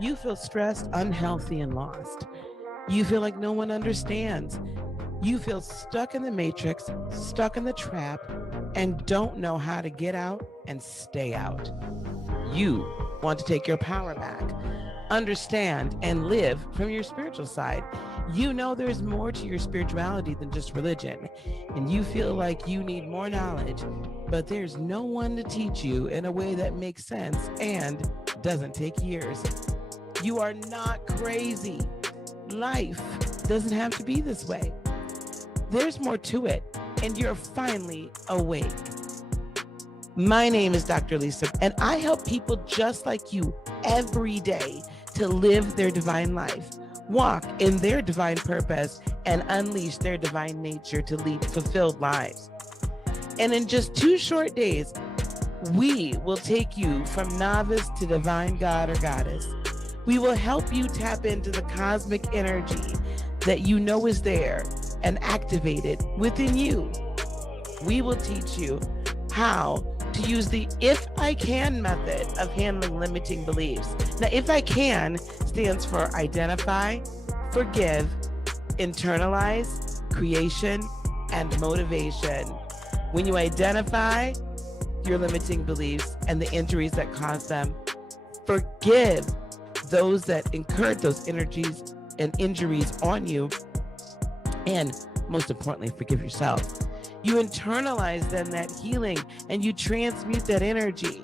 You feel stressed, unhealthy, and lost. You feel like no one understands. You feel stuck in the matrix, stuck in the trap, and don't know how to get out and stay out. You want to take your power back, understand, and live from your spiritual side. You know there's more to your spirituality than just religion, and you feel like you need more knowledge, but there's no one to teach you in a way that makes sense and doesn't take years. You are not crazy. Life doesn't have to be this way. There's more to it, and you're finally awake. My name is Dr. Lisa, and I help people just like you every day to live their divine life, walk in their divine purpose, and unleash their divine nature to lead fulfilled lives. And in just 2 short days, we will take you from novice to divine god or goddess. We will help you tap into the cosmic energy that you know is there and activated within you. We will teach you how to use the if I can method of handling limiting beliefs. Now, if I can stands for identify, forgive, internalize, creation, and motivation. When you identify your limiting beliefs and the injuries that cause them, forgive those that incurred those energies and injuries on you, and most importantly, forgive yourself. You internalize then that healing and you transmute that energy.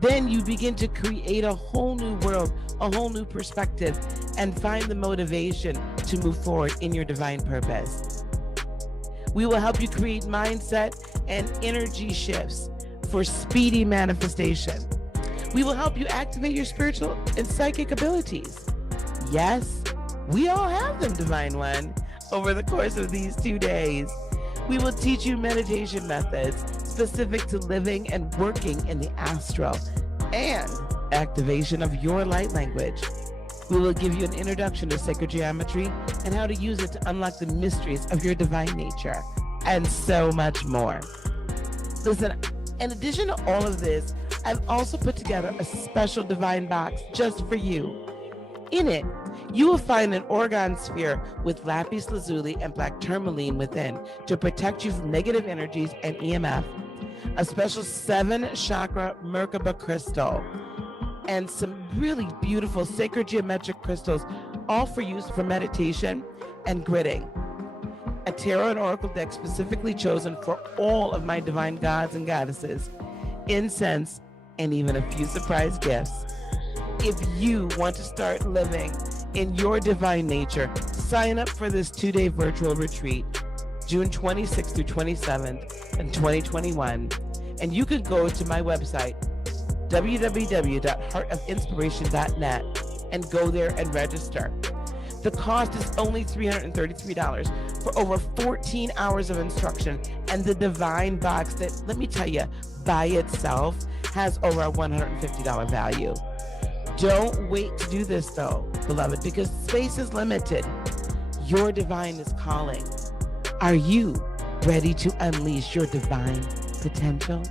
Then you begin to create a whole new world, a whole new perspective, and find the motivation to move forward in your divine purpose. We will help you create mindset and energy shifts for speedy manifestation. We will help you activate your spiritual and psychic abilities. Yes, we all have them, Divine One, over the course of these 2 days. We will teach you meditation methods specific to living and working in the astral and activation of your light language. We will give you an introduction to sacred geometry and how to use it to unlock the mysteries of your divine nature, and so much more. Listen, in addition to all of this, I've also put together a special divine box just for you. In it, you will find an orgone sphere with lapis lazuli and black tourmaline within to protect you from negative energies and EMF, a special 7-chakra Merkaba crystal, and some really beautiful sacred geometric crystals, all for use for meditation and gridding. A tarot and oracle deck specifically chosen for all of my divine gods and goddesses, incense, and even a few surprise gifts. If you want to start living in your divine nature, sign up for this 2-day virtual retreat, June 26th through 27th in 2021. And you can go to my website, www.heartofinspiration.net, and go there and register. The cost is only $333 for over 14 hours of instruction, and the divine box that, let me tell you, by itself has over a $150 value. Don't wait to do this though, beloved, because space is limited. Your divine is calling. Are you ready to unleash your divine potential?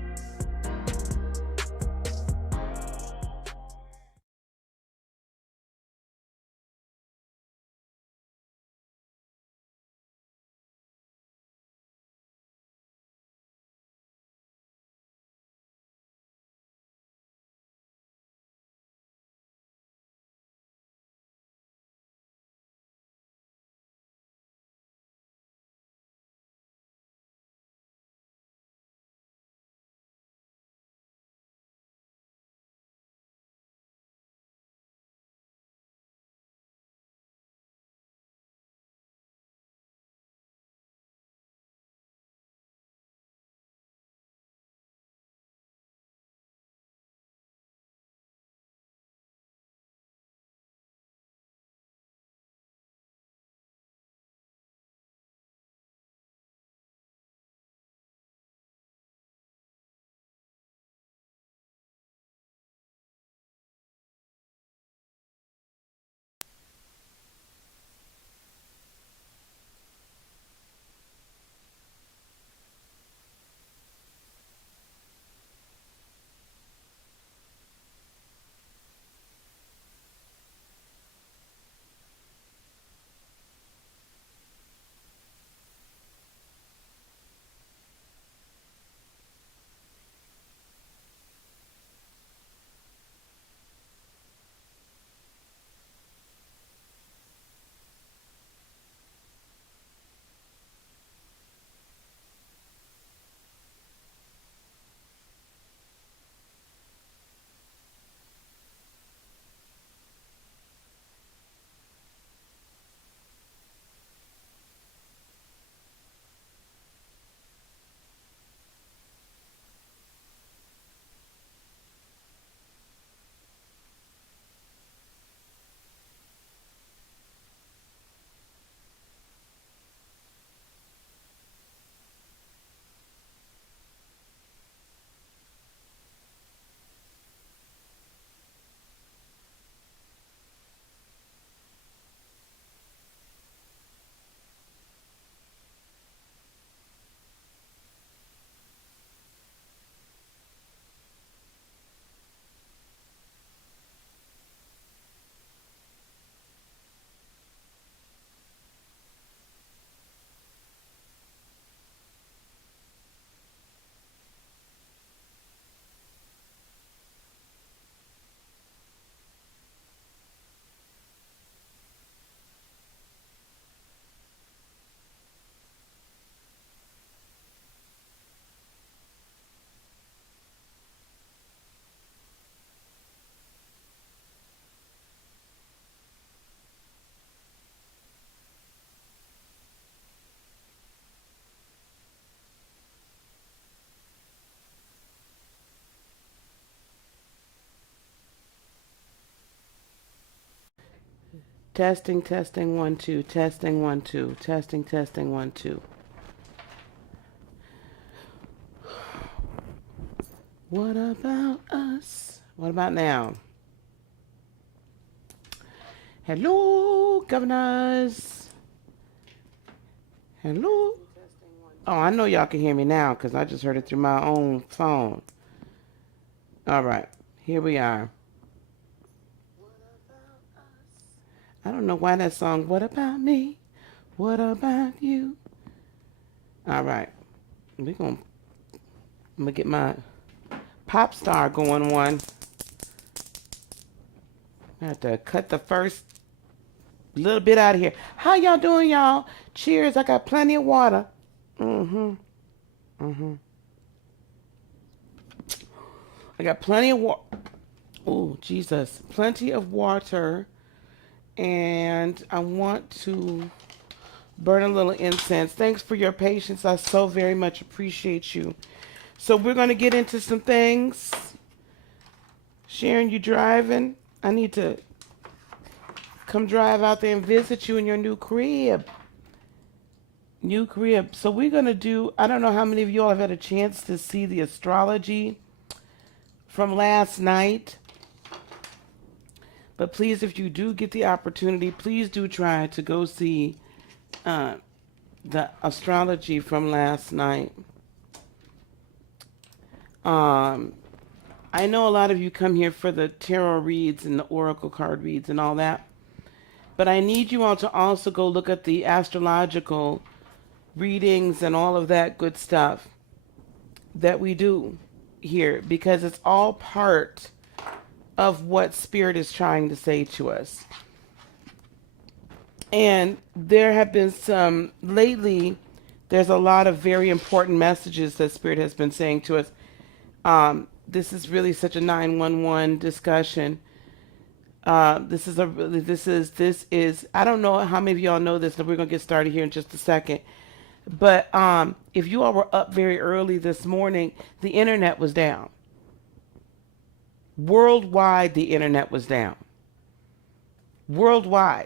Testing, testing, 1, 2, testing, 1, 2, testing, testing, 1, 2. What about us? What about now? Hello, governors. Hello. Oh, I know y'all can hear me now because I just heard it through my own phone. All right, here we are. I don't know why that song, what about me? What about you? All right, I'm going to get my pop star going one. I have to cut the first little bit out of here. How y'all doing, y'all? Cheers, I got plenty of water. I got plenty of water. Oh, Jesus. Plenty of water. And I want to burn a little incense. Thanks for your patience. I so very much appreciate you. So we're going to get into some things. Sharon, you driving? I need to come drive out there and visit you in your new crib. New crib. So we're going to do, I don't know how many of y'all have had a chance to see the astrology from last night. But please, if you do get the opportunity, please do try to go see the astrology from last night. I know a lot of you come here for the tarot reads and the oracle card reads and all that. But I need you all to also go look at the astrological readings and all of that good stuff that we do here, because it's all part of what Spirit is trying to say to us. And there have been some, lately, there's a lot of very important messages that Spirit has been saying to us. This is really such a 911 discussion. This is, I don't know how many of y'all know this, and we're going to get started here in just a second. But if you all were up very early this morning, the internet was down. Worldwide, the internet was down. Worldwide.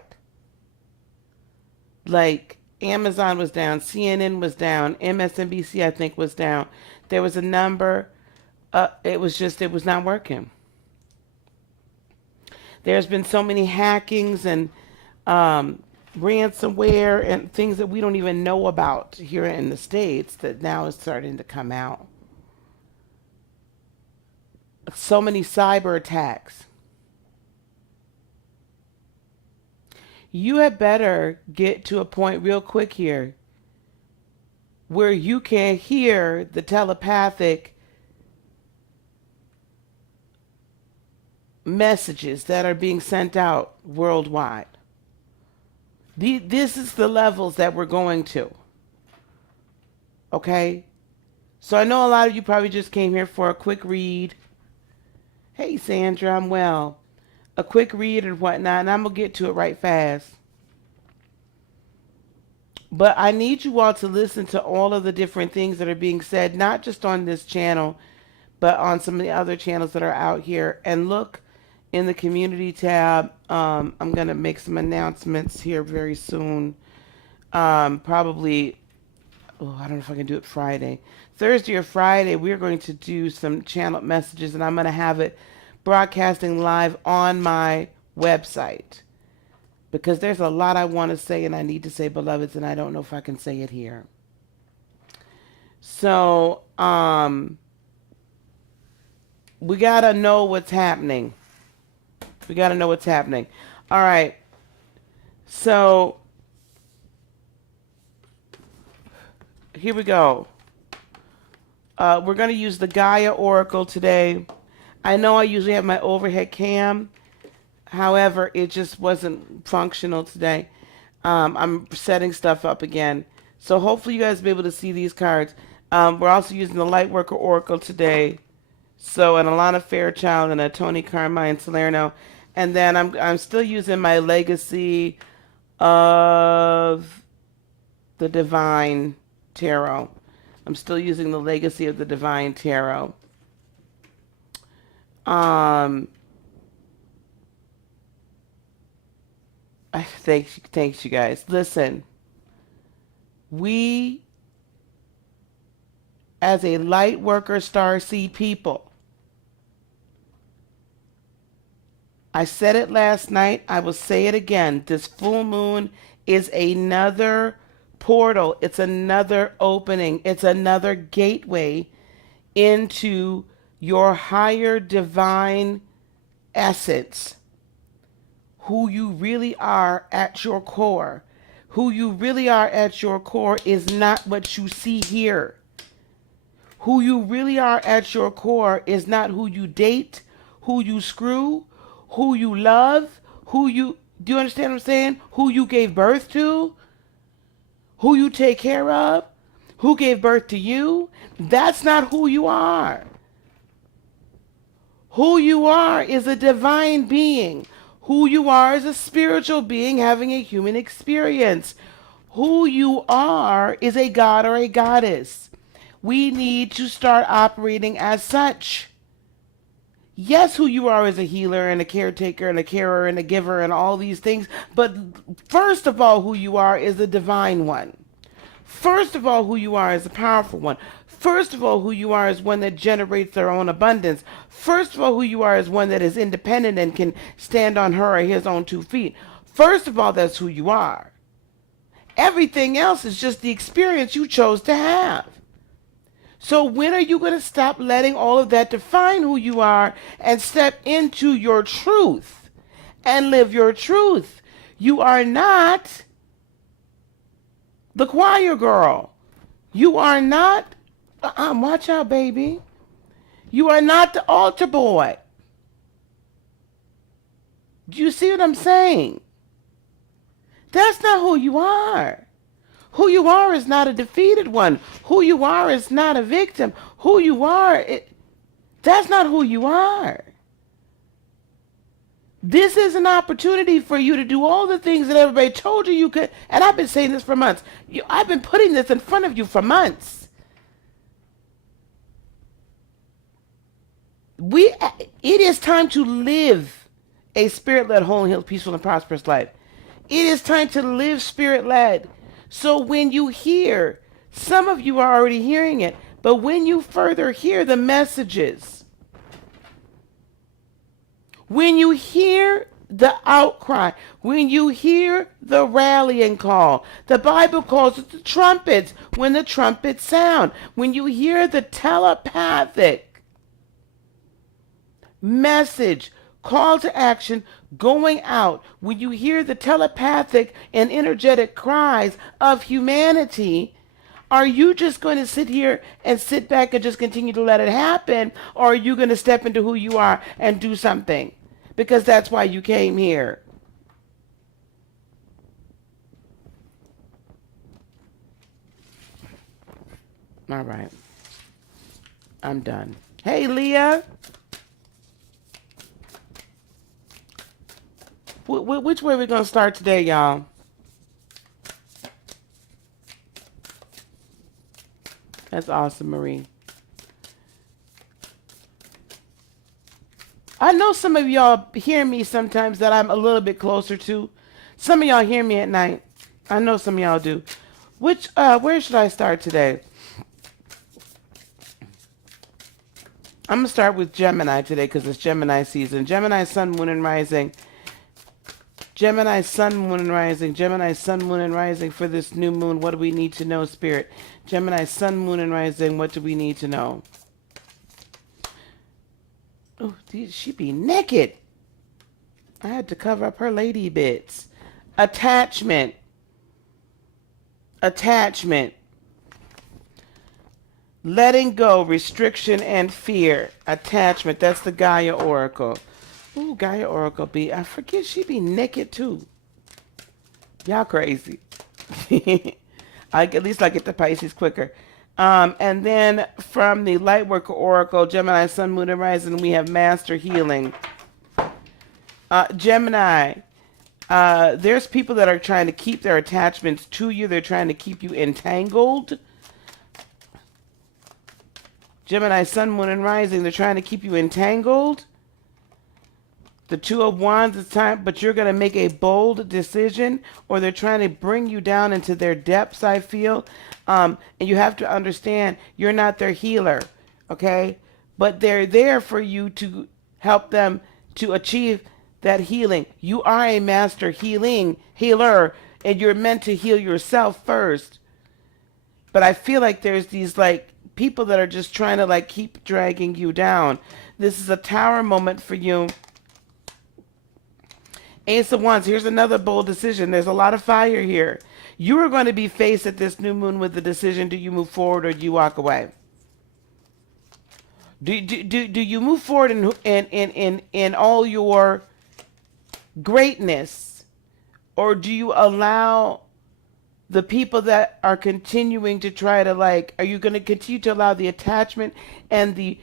Like, Amazon was down, CNN was down, MSNBC, I think, was down. There was a number, it was not working. There's been so many hackings and ransomware and things that we don't even know about here in the States that now is starting to come out. So many cyber attacks. You had better get to a point real quick here where you can hear the telepathic messages that are being sent out worldwide. This is the levels that we're going to. Okay? So I know a lot of you probably just came here for a quick read. Hey, Sandra, I'm well. A quick read and whatnot, and I'm going to get to it right fast. But I need you all to listen to all of the different things that are being said, not just on this channel, but on some of the other channels that are out here. And look in the community tab. I'm going to make some announcements here very soon. Probably, I don't know if I can do it Friday. Thursday or Friday, we're going to do some channel messages, and I'm going to have it broadcasting live on my website. Because there's a lot I want to say and I need to say, beloveds, and I don't know if I can say it here. So, we got to know what's happening. We got to know what's happening. All right. So, here we go. We're going to use the Gaia Oracle today. I know I usually have my overhead cam. However, it just wasn't functional today. I'm setting stuff up again. So hopefully you guys will be able to see these cards. We're also using the Lightworker Oracle today. So an Alana Fairchild and a Tony Carmine Salerno. And then I'm still using my Legacy of the Divine Tarot. I'm still using the Legacy of the Divine Tarot. Thanks, you guys. Listen, we, as a light worker starseed people, I said it last night, I will say it again. This full moon is another portal. It's another opening. It's another gateway into your higher divine essence. Who you really are at your core. Who you really are at your core is not what you see here. Who you really are at your core is not who you date, who you screw, who you love, do you understand what I'm saying? Who you gave birth to, who you take care of, who gave birth to you. That's not who you are. Who you are is a divine being. Who you are is a spiritual being having a human experience. Who you are is a god or a goddess. We need to start operating as such. Yes, who you are is a healer and a caretaker and a carer and a giver and all these things. But first of all, who you are is a divine one. First of all, who you are is a powerful one. First of all, who you are is one that generates their own abundance. First of all, who you are is one that is independent and can stand on her or his own 2 feet. First of all, that's who you are. Everything else is just the experience you chose to have. So when are you going to stop letting all of that define who you are and step into your truth and live your truth? You are not the choir girl. You are not, watch out, baby. You are not the altar boy. Do you see what I'm saying? That's not who you are. Who you are is not a defeated one. Who you are is not a victim. Who you are, that's not who you are. This is an opportunity for you to do all the things that everybody told you you could. And I've been saying this for months. I've been putting this in front of you for months. It is time to live a spirit-led, whole, healed, peaceful, and prosperous life. It is time to live spirit-led. So when you hear, some of you are already hearing it, but when you further hear the messages, when you hear the outcry, when you hear the rallying call, the Bible calls it the trumpets, when the trumpets sound, when you hear the telepathic message, call to action going out, when you hear the telepathic and energetic cries of humanity, are you just going to sit here and sit back and just continue to let it happen? Or are you going to step into who you are and do something? Because that's why you came here. All right. I'm done. Hey, Leah. Which way are we going to start today, y'all? That's awesome, Marie. I know some of y'all hear me sometimes that I'm a little bit closer to. Some of y'all hear me at night. I know some of y'all do. Where should I start today? I'm going to start with Gemini today because it's Gemini season. Gemini, Sun, Moon, and Rising. Gemini, Sun, Moon, and Rising. Gemini, Sun, Moon, and Rising for this new moon. What do we need to know, Spirit? Gemini, Sun, Moon, and Rising. What do we need to know? Oh, she be naked. I had to cover up her lady bits. Attachment. Attachment. Letting go, restriction, and fear. Attachment. That's the Gaia Oracle. Ooh, Gaia Oracle be. I forget she be naked too. Y'all crazy. At least I get the Pisces quicker. And then from the Lightworker Oracle, Gemini, Sun, Moon, and Rising, we have Master Healing. Gemini, there's people that are trying to keep their attachments to you. They're trying to keep you entangled. Gemini, Sun, Moon, and Rising, they're trying to keep you entangled. The Two of Wands is time, but you're going to make a bold decision, or they're trying to bring you down into their depths, I feel. And you have to understand you're not their healer, okay? But they're there for you to help them to achieve that healing. You are a master healer, and you're meant to heal yourself first. But I feel like there's these like people that are just trying to like keep dragging you down. This is a tower moment for you. Ace of Wands, here's another bold decision. There's a lot of fire here. You are going to be faced at this new moon with the decision, do you move forward or do you walk away? Do you move forward in all your greatness, or do you allow the people that are continuing to try to like, are you going to continue to allow the attachment and the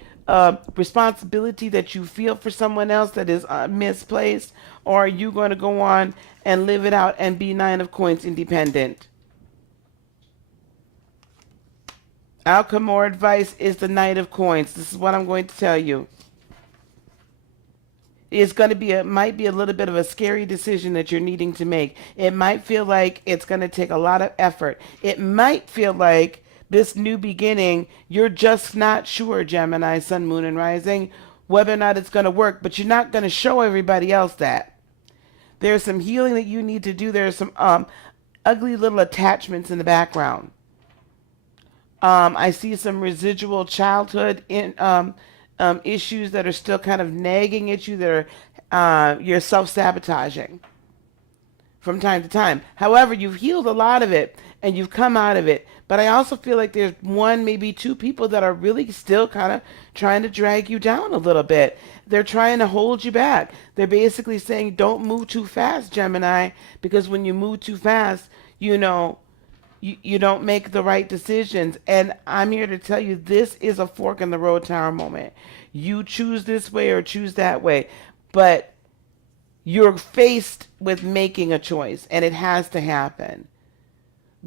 responsibility that you feel for someone else that is misplaced, or are you going to go on and live it out and be Nine of Coins independent? Outcome or advice is the Knight of Coins. This is what I'm going to tell you. It's going to be might be a little bit of a scary decision that you're needing to make. It might feel like it's going to take a lot of effort. It might feel like this new beginning, you're just not sure, Gemini, Sun, Moon, and Rising, whether or not it's going to work, but you're not going to show everybody else that. There's some healing that you need to do. There's some ugly little attachments in the background. I see some residual childhood issues that are still kind of nagging at you, that are you're self-sabotaging from time to time. However, you've healed a lot of it and you've come out of it. But I also feel like there's one, maybe two people that are really still kind of trying to drag you down a little bit. They're trying to hold you back. They're basically saying, don't move too fast, Gemini, because when you move too fast, you know, you don't make the right decisions. And I'm here to tell you, this is a fork in the road tower moment. You choose this way or choose that way, but you're faced with making a choice, and it has to happen.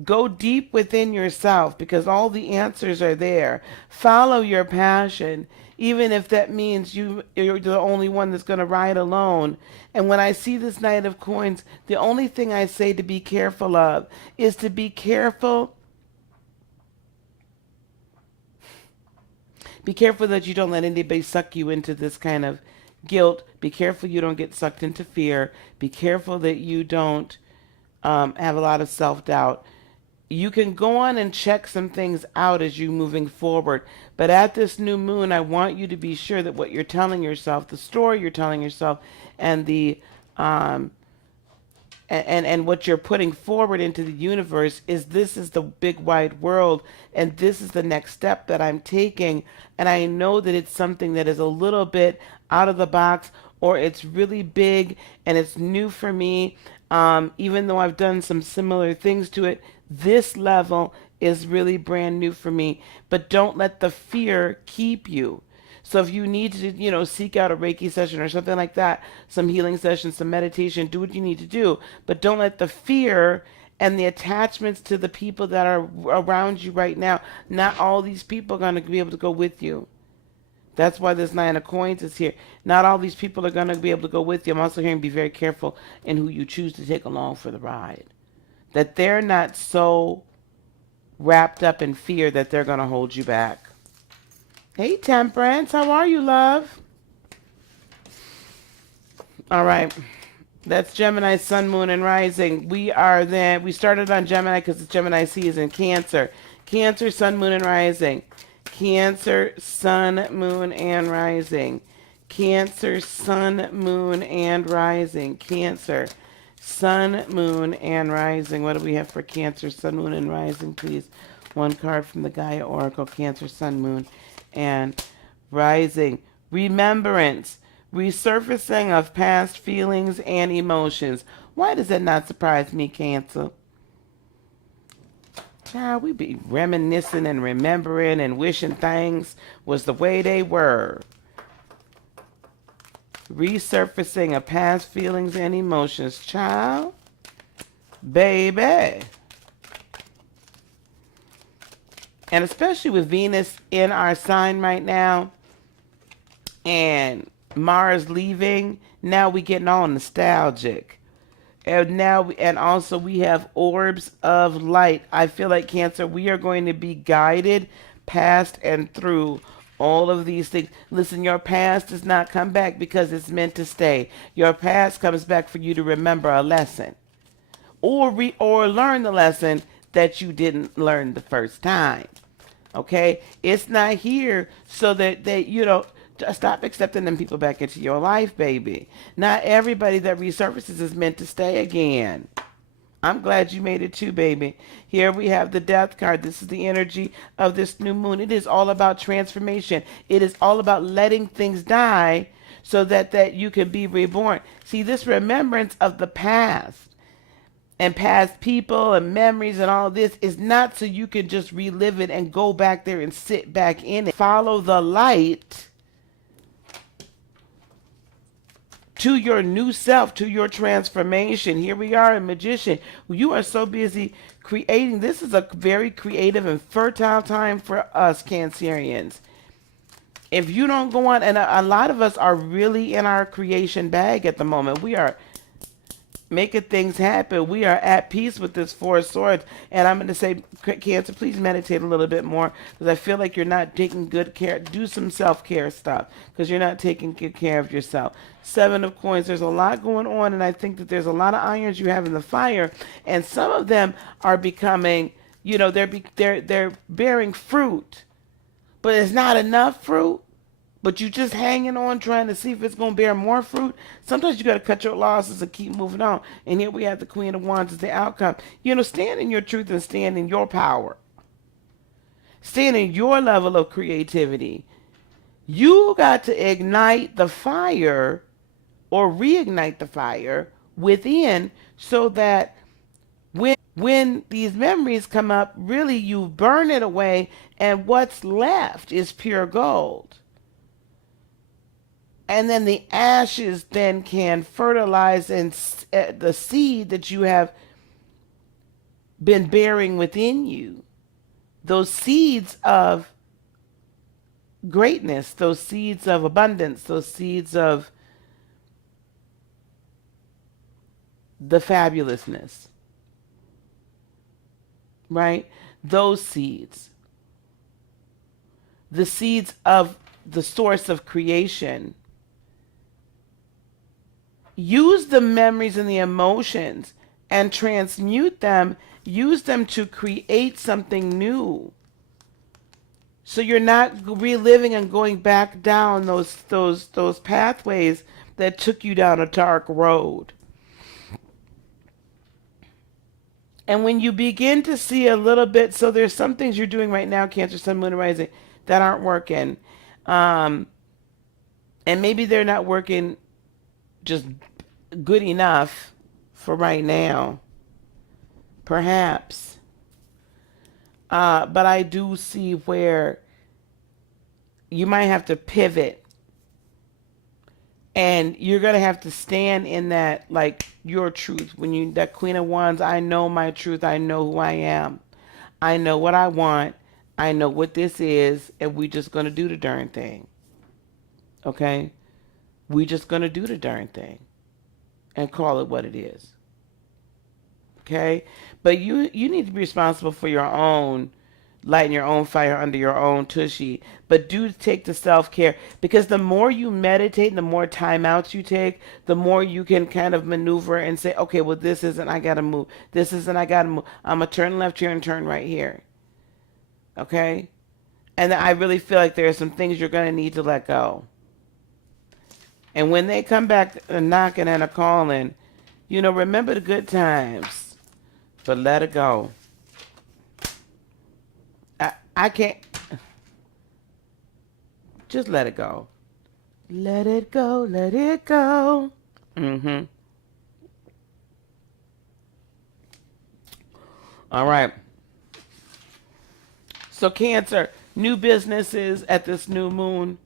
Go deep within yourself because all the answers are there. Follow your passion, even if that means you're the only one that's going to ride alone. And when I see this Knight of Coins, the only thing I say to be careful of is to be careful. Be careful that you don't let anybody suck you into this kind of guilt. Be careful you don't get sucked into fear. Be careful that you don't have a lot of self-doubt. You can go on and check some things out as you're moving forward. But at this new moon, I want you to be sure that what you're telling yourself, the story you're telling yourself, and the and what you're putting forward into the universe is, this is the big wide world, and this is the next step that I'm taking. And I know that it's something that is a little bit out of the box, or it's really big and it's new for me. Even though I've done some similar things to it, this level is really brand new for me. But don't let the fear keep you. So if you need to, seek out a Reiki session or something like that, some healing session, some meditation, do what you need to do. But don't let the fear and the attachments to the people that are around you right now, not all these people are going to be able to go with you. That's why this Nine of Coins is here. Not all these people are going to be able to go with you. I'm also hearing be very careful in who you choose to take along for the ride. That they're not so wrapped up in fear that they're going to hold you back. Hey, Temperance, how are you, love? All right. That's Gemini, Sun, Moon, and Rising. We started on Gemini because it's Gemini season. Cancer. Cancer, Sun, Moon, and Rising. Cancer, Sun, Moon, and Rising. Cancer, Sun, Moon, and Rising. Cancer, Sun, Moon, and Rising. What do we have for Cancer, Sun, Moon, and Rising, please? One card from the Gaia Oracle. Cancer, Sun, Moon, and Rising. Remembrance. Resurfacing of past feelings and emotions. Why does that not surprise me, Cancer? Child, we be reminiscing and remembering and wishing things was the way they were. Resurfacing of past feelings and emotions. Child, baby. And especially with Venus in our sign right now, and Mars leaving. Now we getting all nostalgic. And also we have orbs of light. I feel like Cancer, we are going to be guided past and through all of these things. Listen, your past does not come back because it's meant to stay. Your past comes back for you to remember a lesson, or learn the lesson that you didn't learn the first time. Okay? It's not here so that stop accepting them people back into your life, baby. Not everybody that resurfaces is meant to stay again. I'm glad you made it too, baby. Here we have the Death card. This is the energy of this new moon. It is all about transformation. It is all about letting things die so that you can be reborn. See, this remembrance of the past and past people and memories and all this is not so you can just relive it and go back there and sit back in it. Follow the light to your new self, to your transformation. Here we are in Magician. You are so busy creating. This is a very creative and fertile time for us Cancerians. If you don't go on, and a lot of us are really in our creation bag at the moment. We are making things happen. We are at peace with this Four of Swords. And I'm going to say, Cancer, please meditate a little bit more, because I feel like you're not taking good care. Do some self-care stuff, because you're not taking good care of yourself. Seven of Coins. There's a lot going on, and I think that there's a lot of irons you have in the fire, and some of them are becoming, they're bearing fruit, but it's not enough fruit. But you just hanging on, trying to see if it's going to bear more fruit. Sometimes you got to cut your losses and keep moving on. And here we have the Queen of Wands as the outcome. Stand in your truth and stand in your power. Stand in your level of creativity. You got to ignite the fire or reignite the fire within, so that when these memories come up, really you burn it away, and what's left is pure gold. And then the ashes then can fertilize and the seed that you have been bearing within you. Those seeds of greatness, those seeds of abundance, those seeds of the fabulousness. Right? Those seeds. The seeds of the source of creation. Use the memories and the emotions and transmute them. Use them to create something new. So you're not reliving and going back down those pathways that took you down a dark road. And when you begin to see a little bit, so there's some things you're doing right now, Cancer, Sun, Moon, and Rising, that aren't working. And maybe they're not working just good enough for right now, perhaps. But I do see where you might have to pivot, and you're going to have to stand in that, like, your truth. That Queen of Wands, I know my truth. I know who I am. I know what I want. I know what this is, and we just going to do the darn thing. Okay? We just going to do the darn thing and call it what it is. Okay? But you need to be responsible for your own, lighting your own fire under your own tushy. But do take the self-care, because the more you meditate, the more timeouts you take, the more you can kind of maneuver and say, okay, well, this isn't, I got to move. This isn't, I got to move. I'm going to turn left here and turn right here. Okay? And I really feel like there are some things you're going to need to let go. And when they come back a knocking and a calling, remember the good times, but let it go. I can't. Just let it go. Let it go, let it go. All right. So Cancer, new businesses at this new moon,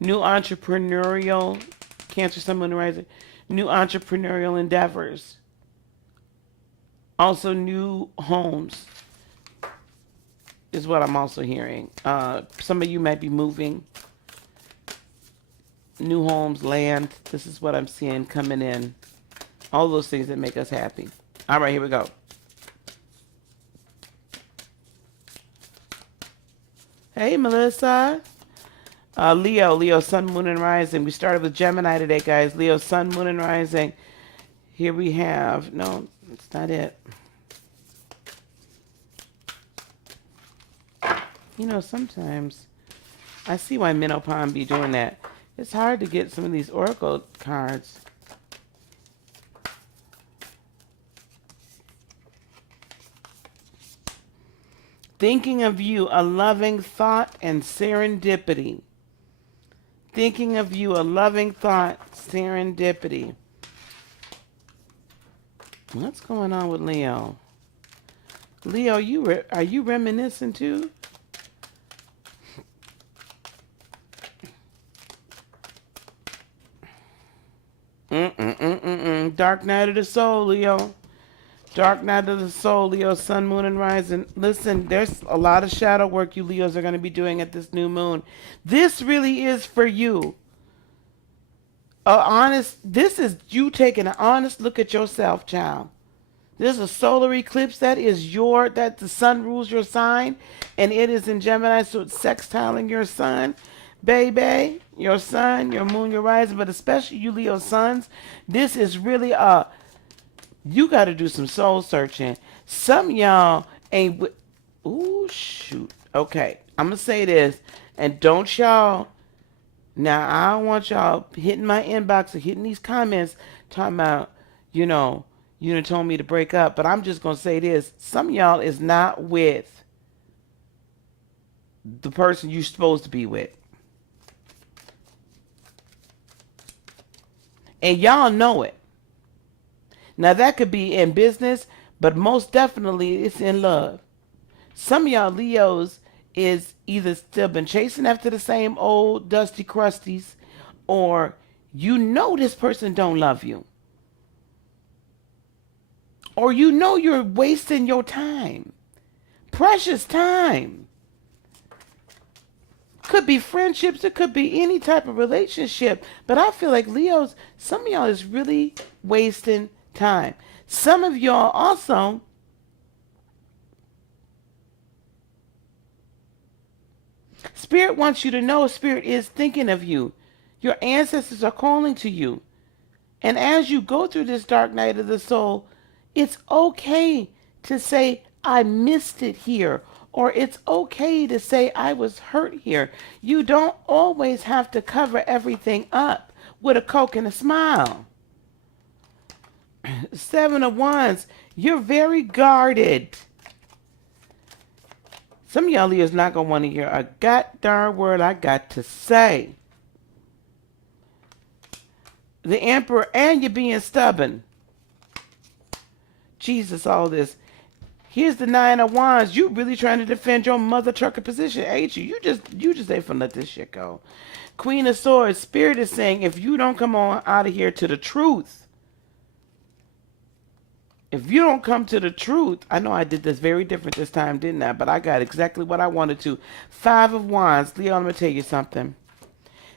new entrepreneurial, Cancer, Sun, Moon, Rising, new entrepreneurial endeavors. Also new homes is what I'm also hearing. Some of you might be moving. new homes, land. This is what I'm seeing coming in. All those things that make us happy. All right, here we go. Hey, Melissa. Leo, sun, moon, and rising. We started with Gemini today, guys. Leo, sun, moon, and rising. Here we have, no, that's not it. You know, sometimes I see why Minnow Pond be doing that. It's hard to get some of these oracle cards. Thinking of you, a loving thought and serendipity. Thinking of you, a loving thought, serendipity. What's going on with Leo? Leo, are you reminiscing too? Dark night of the soul, Leo. Dark night of the soul, Leo, sun, moon, and rising. Listen, there's a lot of shadow work you Leos are going to be doing at this new moon. This really is for you. This is you taking an honest look at yourself, child. This is a solar eclipse. That the sun rules your sign, and it is in Gemini, so it's sextiling your sun. Baby, your sun, your moon, your rising, but especially you Leo sons, this is really you got to do some soul searching. Some of y'all ain't ooh, shoot. Okay, I'm going to say this, and don't y'all, now I don't want y'all hitting my inbox or hitting these comments talking about, you done told me to break up, but I'm just going to say this. Some of y'all is not with the person you're supposed to be with. And y'all know it. Now that could be in business, but most definitely it's in love. Some of y'all Leos is either still been chasing after the same old dusty crusties, or this person don't love you. Or you're wasting your time. Precious time. Could be friendships, it could be any type of relationship. But I feel like Leos, some of y'all is really wasting time. Some of y'all also Spirit wants you to know Spirit is thinking of you. Your ancestors are calling to you. And as you go through this dark night of the soul, it's okay to say, I missed it here. Or it's okay to say, I was hurt here. You don't always have to cover everything up with a Coke and a smile. Seven of Wands, you're very guarded. Some of y'all Leo's not going to want to hear a goddamn word I got to say. The Emperor, and you're being stubborn. Jesus, all this. Here's the Nine of Wands. You really trying to defend your mother trucker position, ain't you? You just ain't finna let this shit go. Queen of Swords, Spirit is saying, if you don't come on out of here to the truth, if you don't come to the truth, I know I did this very different this time, didn't I? But I got exactly what I wanted to. Five of Wands. Leo, I'm going to tell you something.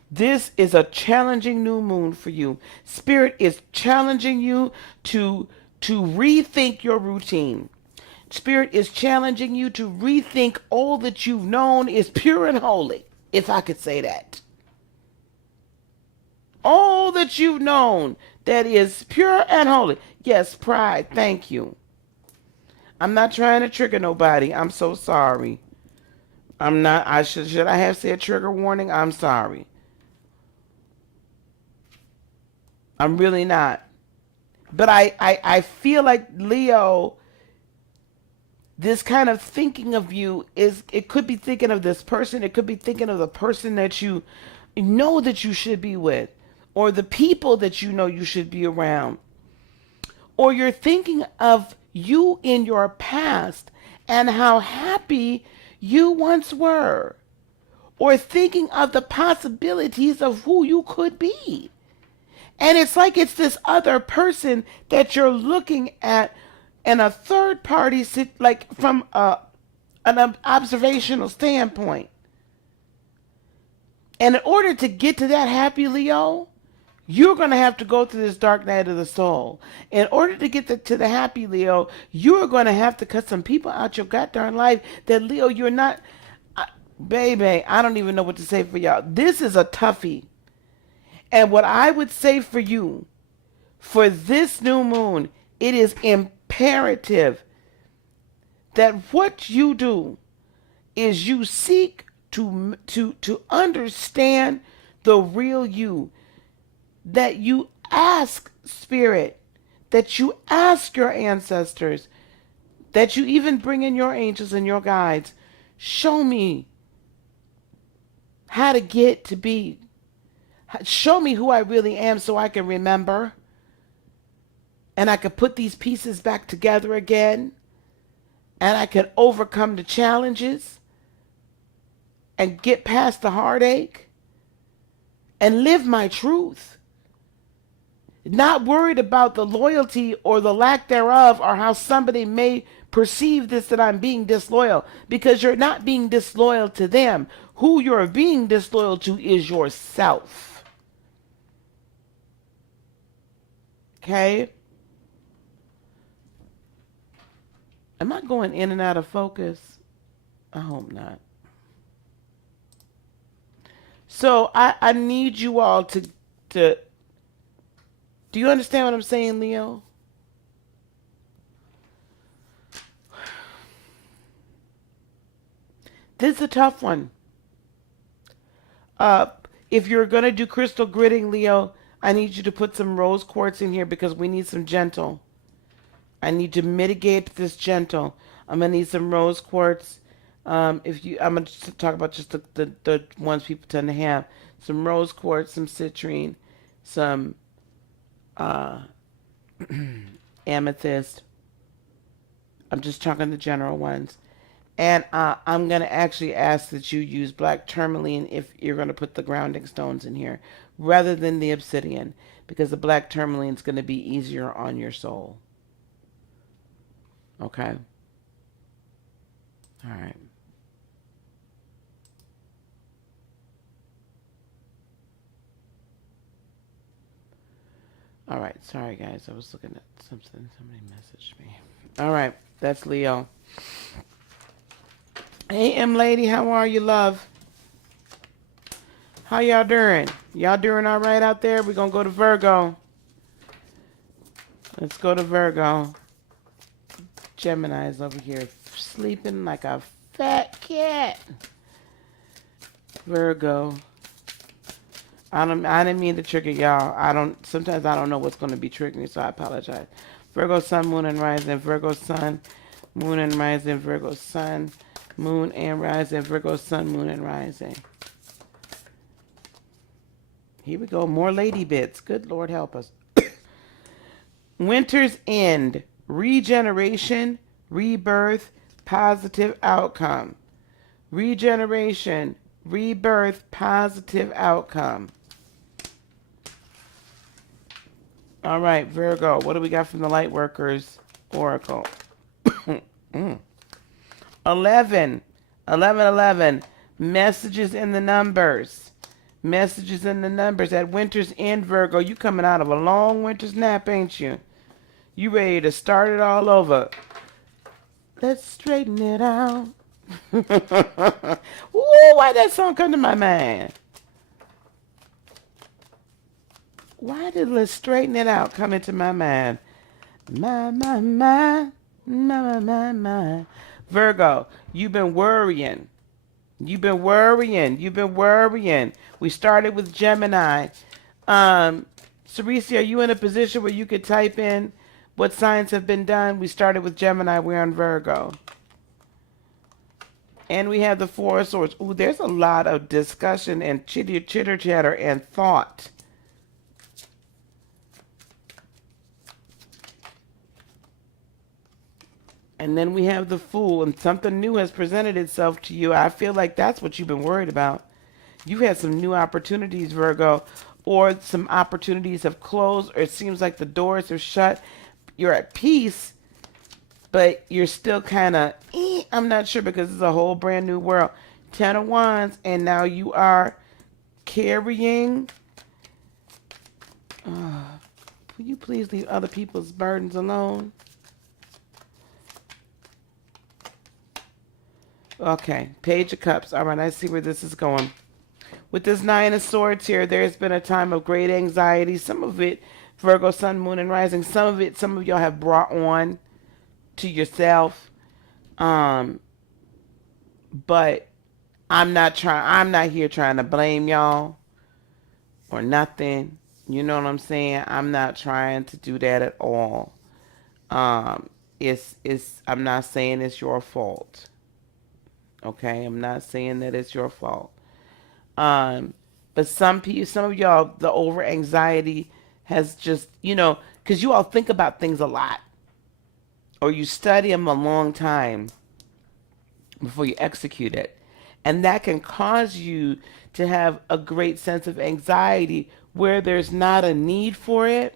This is a challenging new moon for you. Spirit is challenging you to rethink your routine. Spirit is challenging you to rethink all that you've known is pure and holy, if I could say that. All that you've known that is pure and holy. Yes, pride. Thank you. I'm not trying to trigger nobody. I'm so sorry. I'm not. Should I have said trigger warning? I'm sorry. I'm really not. But I feel like Leo, this kind of thinking of you it could be thinking of this person. It could be thinking of the person that you know that you should be with, or the people that you know you should be around. Or you're thinking of you in your past and how happy you once were. Or thinking of the possibilities of who you could be. And it's like it's this other person that you're looking at in a third party, like from an observational standpoint. And in order to get to that happy Leo, you're going to have to go through this dark night of the soul. In order to get to the happy Leo, you're going to have to cut some people out your goddamn life that, Leo, you're not. Baby, I don't even know what to say for y'all. This is a toughie. And what I would say for you, for this new moon, it is imperative that what you do is you seek to understand the real you, that you ask Spirit, that you ask your ancestors, that you even bring in your angels and your guides. Show me how to get to be. Show me who I really am so I can remember. And I can put these pieces back together again. And I can overcome the challenges. And get past the heartache. And live my truth. Not worried about the loyalty or the lack thereof, or how somebody may perceive this, that I'm being disloyal. Because you're not being disloyal to them. Who you're being disloyal to is yourself. Okay? Am I going in and out of focus? I hope not. So I need you all to do you understand what I'm saying, Leo? This is a tough one. If you're going to do crystal gridding, Leo, I need you to put some rose quartz in here because we need some gentle. I need to mitigate this gentle. I'm going to need some rose quartz. I'm going to talk about just the ones people tend to have. Some rose quartz, some citrine, some amethyst. I'm just talking the general ones. And I'm going to actually ask that you use black tourmaline if you're going to put the grounding stones in here, rather than the obsidian, because the black tourmaline is going to be easier on your soul. Okay? All right. All right. Sorry, guys. I was looking at something. Somebody messaged me. All right. That's Leo. Hey, M lady, how are you, love? How y'all doing? Y'all doing all right out there? We're going to go to Virgo. Let's go to Virgo. Gemini is over here sleeping like a fat cat. Virgo. I didn't mean to trigger y'all. Sometimes I don't know what's going to be triggering, so I apologize. Virgo sun, moon, and rising. Virgo sun, moon, and rising. Virgo sun, moon, and rising. Virgo sun, moon, and rising. Here we go. More lady bits. Good Lord help us. Winter's end. Regeneration, rebirth, positive outcome. Regeneration, rebirth, positive outcome. All right, Virgo, what do we got from the Lightworkers Oracle? 11. Messages in the numbers. Messages in the numbers. At winter's end, Virgo, you coming out of a long winter's nap, ain't you? You ready to start it all over. Let's straighten it out. Ooh, why that song come to my mind? Why did Let's Straighten It Out come into my mind? My. Virgo, you've been worrying. You've been worrying. We started with Gemini. Cerisi, are you in a position where you could type in what signs have been done? We started with Gemini. We're on Virgo. And we have the Four of Swords. Ooh, there's a lot of discussion and chitter chatter and thought. And then we have the Fool, and something new has presented itself to you. I feel like that's what you've been worried about. You've had some new opportunities, Virgo, or some opportunities have closed, or it seems like the doors are shut. You're at peace, but you're still kind of, I'm not sure, because it's a whole brand new world. 10 of Wands, and now you are carrying. Will you please leave other people's burdens alone? Okay, Page of Cups. All right, I see where this is going. With this Nine of Swords here, there's been a time of great anxiety. Some of it, Virgo, Sun, Moon, and Rising. Some of it, some of y'all have brought on to yourself. But I'm not here trying to blame y'all or nothing. You know what I'm saying? I'm not trying to do that at all. I'm not saying it's your fault. Okay, I'm not saying that it's your fault. But some of y'all, the over anxiety has just, because you all think about things a lot, or you study them a long time before you execute it, and that can cause you to have a great sense of anxiety where there's not a need for it.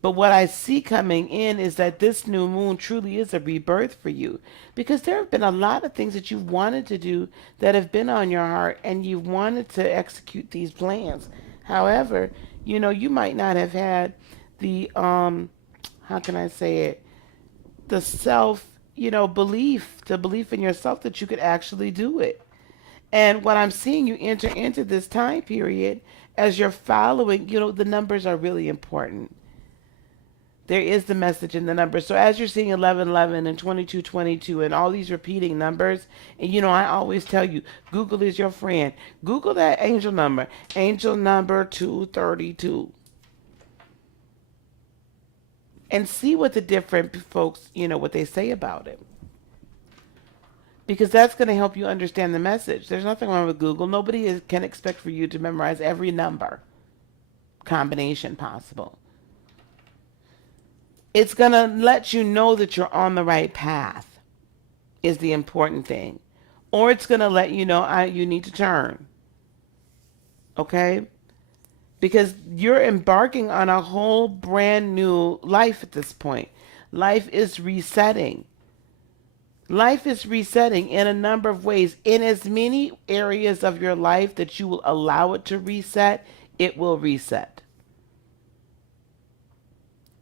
But what I see coming in is that this new moon truly is a rebirth for you, because there have been a lot of things that you've wanted to do that have been on your heart, and you wanted to execute these plans. However, you might not have had the, how can I say it, the self, belief, the belief in yourself that you could actually do it. And what I'm seeing you enter into this time period as you're following, the numbers are really important. There is the message in the numbers. So as you're seeing 1111 and 2222 and all these repeating numbers, and I always tell you, Google is your friend. Google that angel number 232. And see what the different folks, what they say about it. Because that's going to help you understand the message. There's nothing wrong with Google. Nobody can expect for you to memorize every number combination possible. It's going to let you know that you're on the right path is the important thing. Or it's going to let you know you need to turn. Okay? Because you're embarking on a whole brand new life at this point. Life is resetting. Life is resetting in a number of ways. In as many areas of your life that you will allow it to reset, it will reset.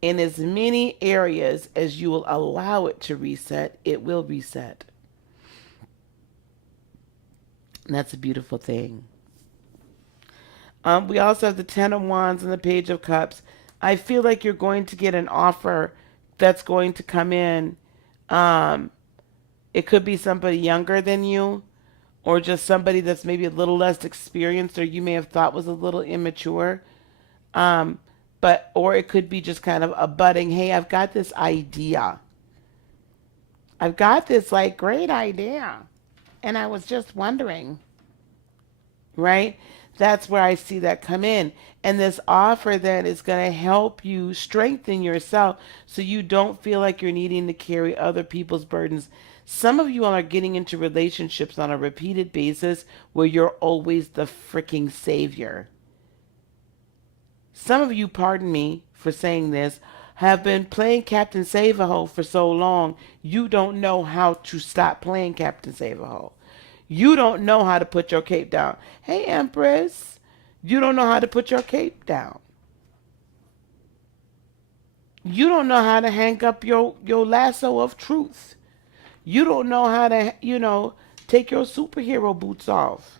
In as many areas as you will allow it to reset, it will reset. And that's a beautiful thing. We also have the Ten of Wands and the Page of Cups. I feel like you're going to get an offer that's going to come in. It could be somebody younger than you, or just somebody that's maybe a little less experienced, or you may have thought was a little immature. Or it could be just kind of a budding, hey, I've got this idea. I've got this great idea. And I was just wondering. Right? That's where I see that come in. And this offer then is going to help you strengthen yourself so you don't feel like you're needing to carry other people's burdens. Some of you all are getting into relationships on a repeated basis where you're always the freaking savior. Some of you, pardon me for saying this, have been playing Captain Save-A-Ho for so long, you don't know how to stop playing Captain Save-A-Ho. You don't know how to put your cape down. Hey, Empress, you don't know how to put your cape down. You don't know how to hang up your lasso of truth. You don't know how to, take your superhero boots off.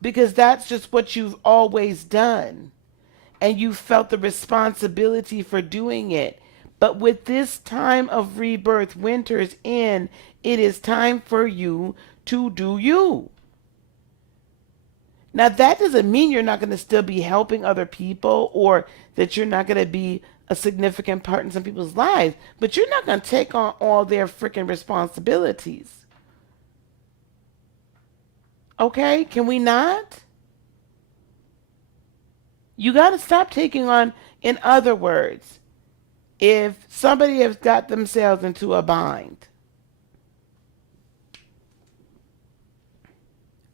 Because that's just what you've always done. And you felt the responsibility for doing it. But with this time of rebirth, winter's in, it is time for you to do you. Now, that doesn't mean you're not going to still be helping other people, or that you're not going to be a significant part in some people's lives. But you're not going to take on all their freaking responsibilities. Okay, can we not? You got to stop taking on, in other words, if somebody has got themselves into a bind,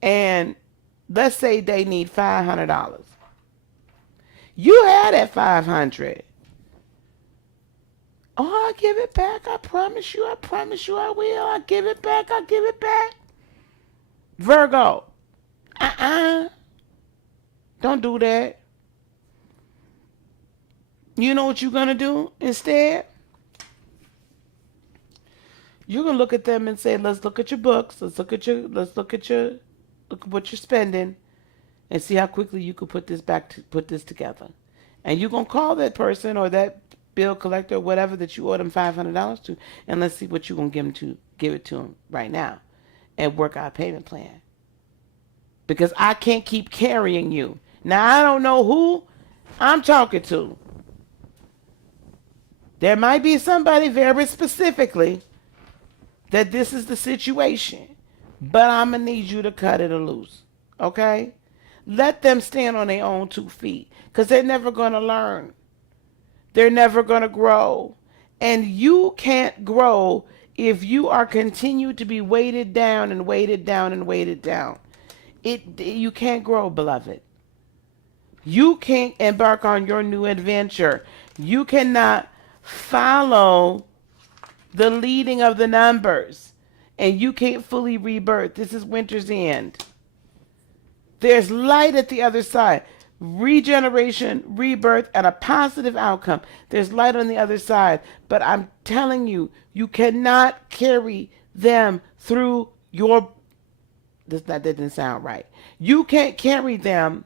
and let's say they need $500. You had that $500. Oh, I'll give it back. I promise you I will. I'll give it back. Virgo, Don't do that. You know what you're going to do instead? You're going to look at them and say, let's look at your books. Look at what you're spending and see how quickly you could put this together. And you're going to call that person or that bill collector or whatever that you owe them $500 to, and let's see what you're going to give it to them right now and work out a payment plan. Because I can't keep carrying you. Now, I don't know who I'm talking to. There might be somebody very specifically that this is the situation, but I'm going to need you to cut it loose, okay? Let them stand on their own 2 feet, because they're never going to learn. They're never going to grow. And you can't grow if you are continued to be weighted down and weighted down and weighted down. You can't grow, beloved. You can't embark on your new adventure. You cannot follow the leading of the numbers, and you can't fully rebirth. This is winter's end. There's light at the other side. Regeneration, rebirth, and a positive outcome. There's light on the other side. But I'm telling you, you cannot carry them through your... That didn't sound right. You can't carry them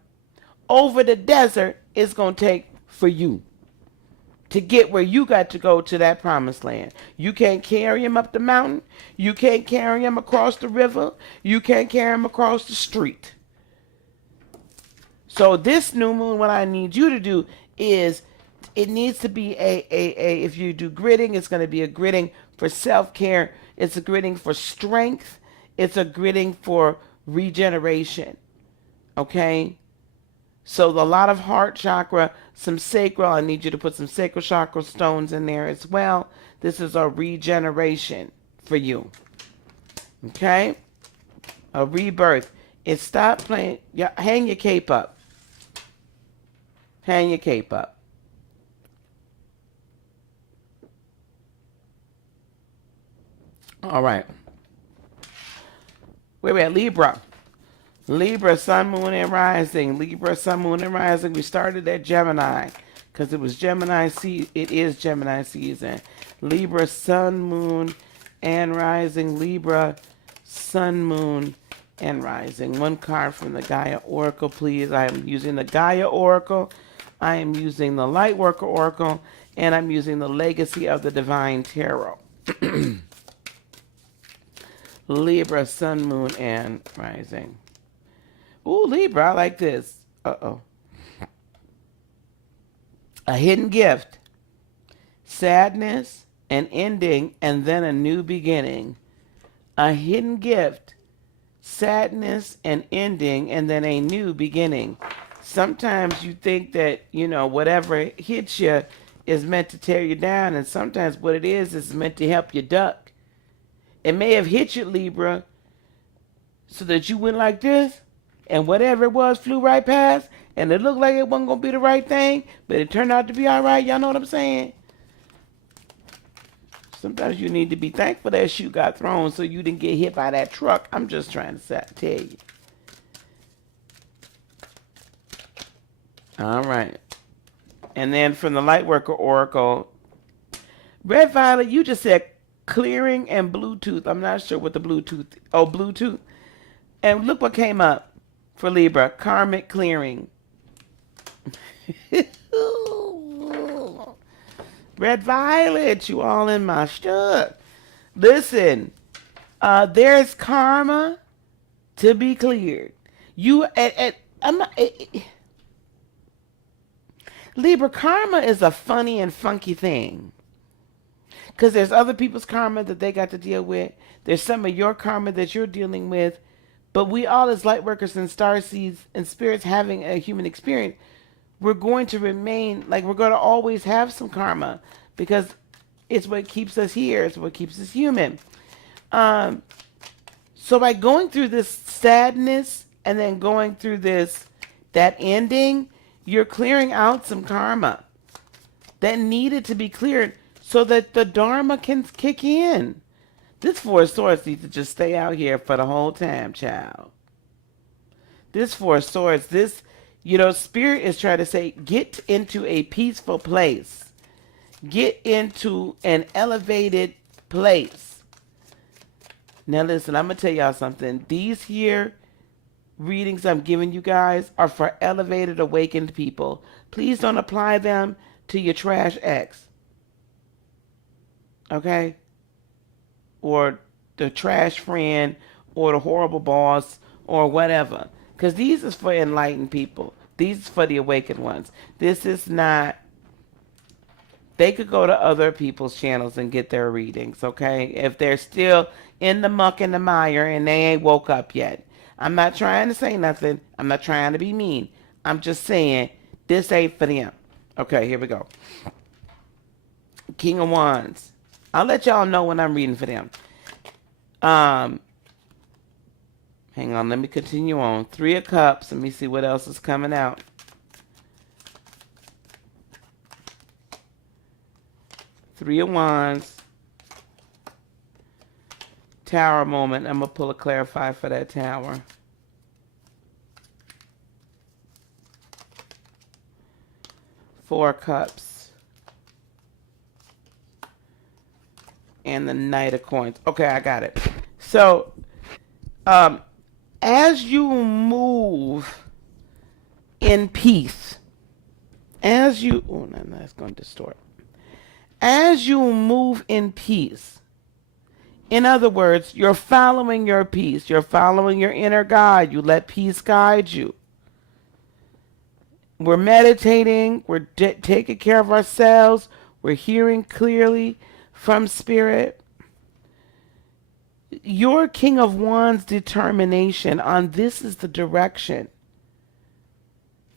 over the desert it's going to take for you to get where you got to go to that promised land. You can't carry him up the mountain. You can't carry him across the river. You can't carry him across the street. So this new moon, what I need you to do is, it needs to be if you do gridding, it's going to be a gridding for self-care. It's a gridding for strength. It's a gridding for regeneration. Okay? So a lot of heart chakra, some sacral. I need you to put some sacral chakra stones in there as well. This is a regeneration for you. Okay? A rebirth. It's stop playing. Yeah, hang your cape up. Hang your cape up. All right. Wait, Libra. Libra, sun, moon, and rising. Libra, sun, moon, and rising. We started at Gemini because it was Gemini season. It is Gemini season. Libra, sun, moon, and rising. Libra, sun, moon, and rising. One card from the Gaia Oracle, please. I am using the Gaia Oracle. I am using the Lightworker Oracle. And I'm using the Legacy of the Divine Tarot. Libra, sun, moon, and rising. Ooh, Libra, I like this. Uh-oh. A hidden gift. Sadness, an ending, and then a new beginning. A hidden gift. Sadness, an ending, and then a new beginning. Sometimes you think that, whatever hits you is meant to tear you down, and sometimes what it is meant to help you duck. It may have hit you, Libra, so that you went like this, and whatever it was flew right past, and it looked like it wasn't going to be the right thing, but it turned out to be all right. Y'all know what I'm saying? Sometimes you need to be thankful that shoe got thrown so you didn't get hit by that truck. I'm just trying to tell you. All right. And then from the Lightworker Oracle, Red Violet, you just said clearing and Bluetooth. I'm not sure what the Bluetooth. Oh, Bluetooth. And look what came up for Libra. Karmic clearing. Red Violet, you all in my stuff. Listen, there's karma to be cleared. Libra, karma is a funny and funky thing. Because there's other people's karma that they got to deal with. There's some of your karma that you're dealing with. But we all as light workers and starseeds and spirits having a human experience, we're going to remain, we're going to always have some karma. Because it's what keeps us here. It's what keeps us human. So by going through this sadness and then going through that ending, you're clearing out some karma that needed to be cleared so that the Dharma can kick in. This Four of Swords needs to just stay out here for the whole time, child. This Four of Swords, this, Spirit is trying to say, get into a peaceful place. Get into an elevated place. Now listen, I'm going to tell y'all something. These here readings I'm giving you guys are for elevated, awakened people. Please don't apply them to your trash ex. Okay? Or the trash friend, or the horrible boss, or whatever. Because these is for enlightened people. These is for the awakened ones. This is not... They could go to other people's channels and get their readings, okay? If they're still in the muck and the mire and they ain't woke up yet. I'm not trying to say nothing. I'm not trying to be mean. I'm just saying this ain't for them. Okay, here we go. King of Wands. I'll let y'all know when I'm reading for them. Hang on, let me continue on. Three of Cups. Let me see what else is coming out. Three of Wands. Tower moment. I'm going to pull a clarify for that tower. Four of Cups. And the Knight of Coins. Okay, I got it. So, as you move in peace, no, it's going to distort. As you move in peace, in other words, you're following your peace. You're following your inner guide. You let peace guide you. We're meditating. We're taking care of ourselves. We're hearing clearly from Spirit. Your King of Wands determination on this is the direction.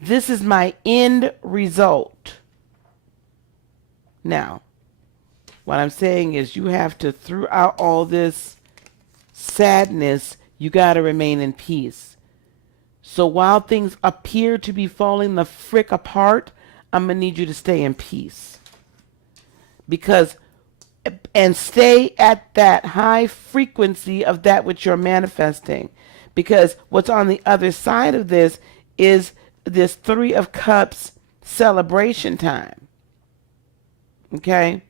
This is my end result. Now, what I'm saying is you have to, throughout all this sadness, you got to remain in peace. So while things appear to be falling the frick apart, I'm going to need you to stay in peace. And stay at that high frequency of that which you're manifesting. Because what's on the other side of this is this Three of Cups celebration time. Okay?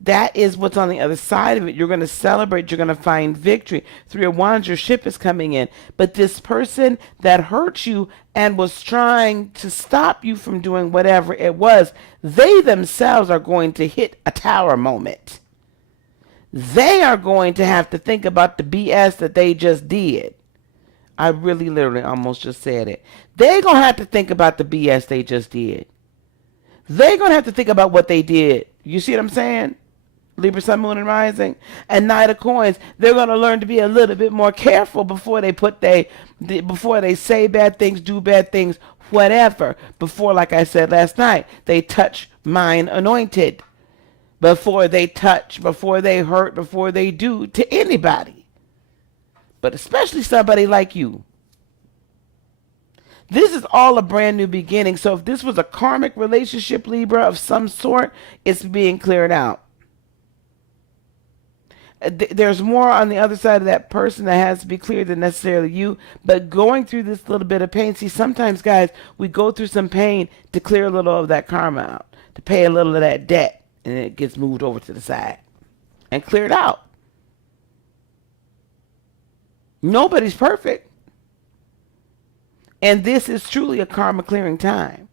That is what's on the other side of it. You're going to celebrate. You're going to find victory. Three of Wands, your ship is coming in. But this person that hurt you and was trying to stop you from doing whatever it was, they themselves are going to hit a tower moment. They are going to have to think about the BS that they just did. I really literally almost just said it. They're going to have to think about the BS they just did. They're going to have to think about what they did. You see what I'm saying? Libra, Sun, Moon, and Rising. And Knight of Coins. They're going to learn to be a little bit more careful before they say bad things, do bad things, whatever. Before, like I said last night, they touch mine anointed. Before they touch, before they hurt, before they do to anybody. But especially somebody like you. This is all a brand new beginning. So if this was a karmic relationship, Libra, of some sort, it's being cleared out. There's more on the other side of that person that has to be cleared than necessarily you. But going through this little bit of pain, see, sometimes, guys, we go through some pain to clear a little of that karma out, to pay a little of that debt, and it gets moved over to the side and cleared out. Nobody's perfect. And this is truly a karma clearing time.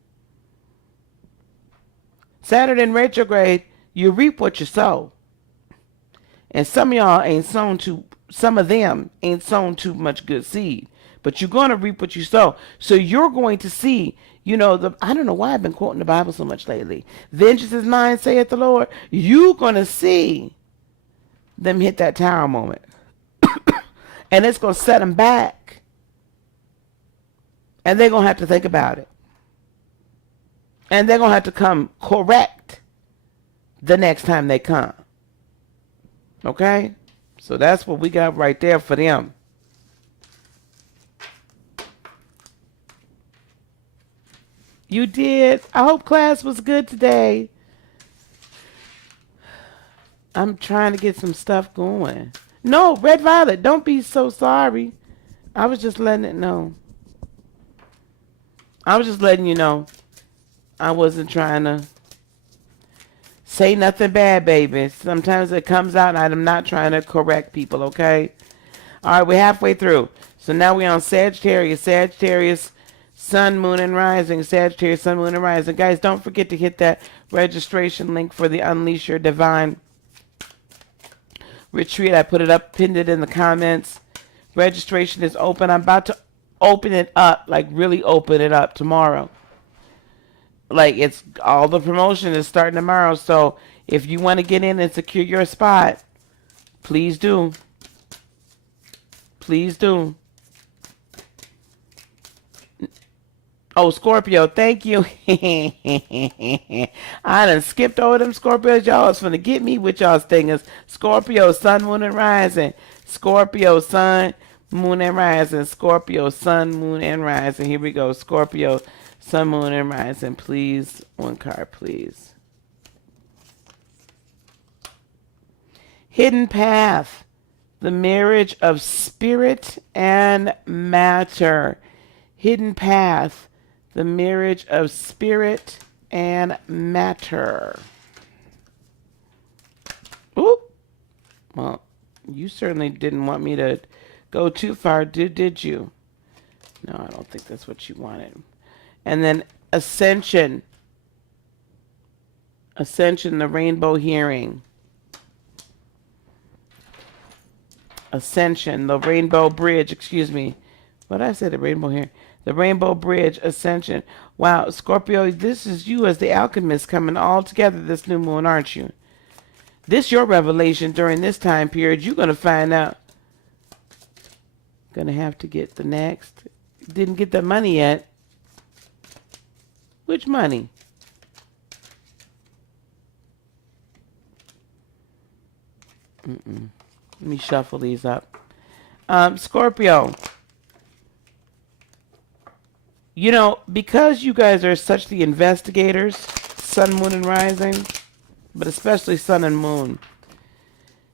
Saturn in retrograde, you reap what you sow. And some of y'all ain't sown some of them ain't sown too much good seed. But you're going to reap what you sow. So you're going to see, I don't know why I've been quoting the Bible so much lately. Vengeance is mine, saith the Lord. You're going to see them hit that tower moment. And it's going to set them back. And they're going to have to think about it. And they're going to have to come correct the next time they come. Okay? So that's what we got right there for them. You did. I hope class was good today. I'm trying to get some stuff going. No, Red Violet, don't be so sorry. I was just letting it know. I was just letting you know. I wasn't trying to say nothing bad, baby. Sometimes it comes out and I'm not trying to correct people, okay? All right, we're halfway through. So now we're on Sagittarius. Sagittarius, Sun, Moon, and Rising. Sagittarius, Sun, Moon, and Rising. Guys, don't forget to hit that registration link for the Unleash Your Divine Retreat. I put it up, pinned it in the comments. Registration is open. I'm about to open it up, like really open it up tomorrow. Like, it's all the promotion is starting tomorrow. So if you want to get in and secure your spot, please do. Please do. Oh, Scorpio, thank you. I done skipped over them Scorpios. Y'all was finna get me with y'all's things. Scorpio, Sun, Moon, and Rising. Scorpio, Sun, Moon, and Rising. Scorpio, Sun, Moon, and Rising. Here we go. Scorpio, Sun, Moon, and Rising. Please, one card, please. Hidden Path. The marriage of spirit and matter. Hidden Path. The marriage of spirit and matter. Ooh. Well, you certainly didn't want me to go too far, did you? No, I don't think that's what you wanted. And then Ascension. Ascension, the rainbow hearing. Ascension, the rainbow bridge, excuse me. What did I say, the rainbow hearing? The Rainbow Bridge, Ascension. Wow, Scorpio, this is you as the alchemist coming all together this new moon, aren't you? This your revelation during this time period. You're going to find out. Going to have to get the next. Didn't get the money yet. Which money? Let me shuffle these up. Scorpio. You know, because you guys are such the investigators, Sun, Moon, and Rising, but especially Sun and Moon,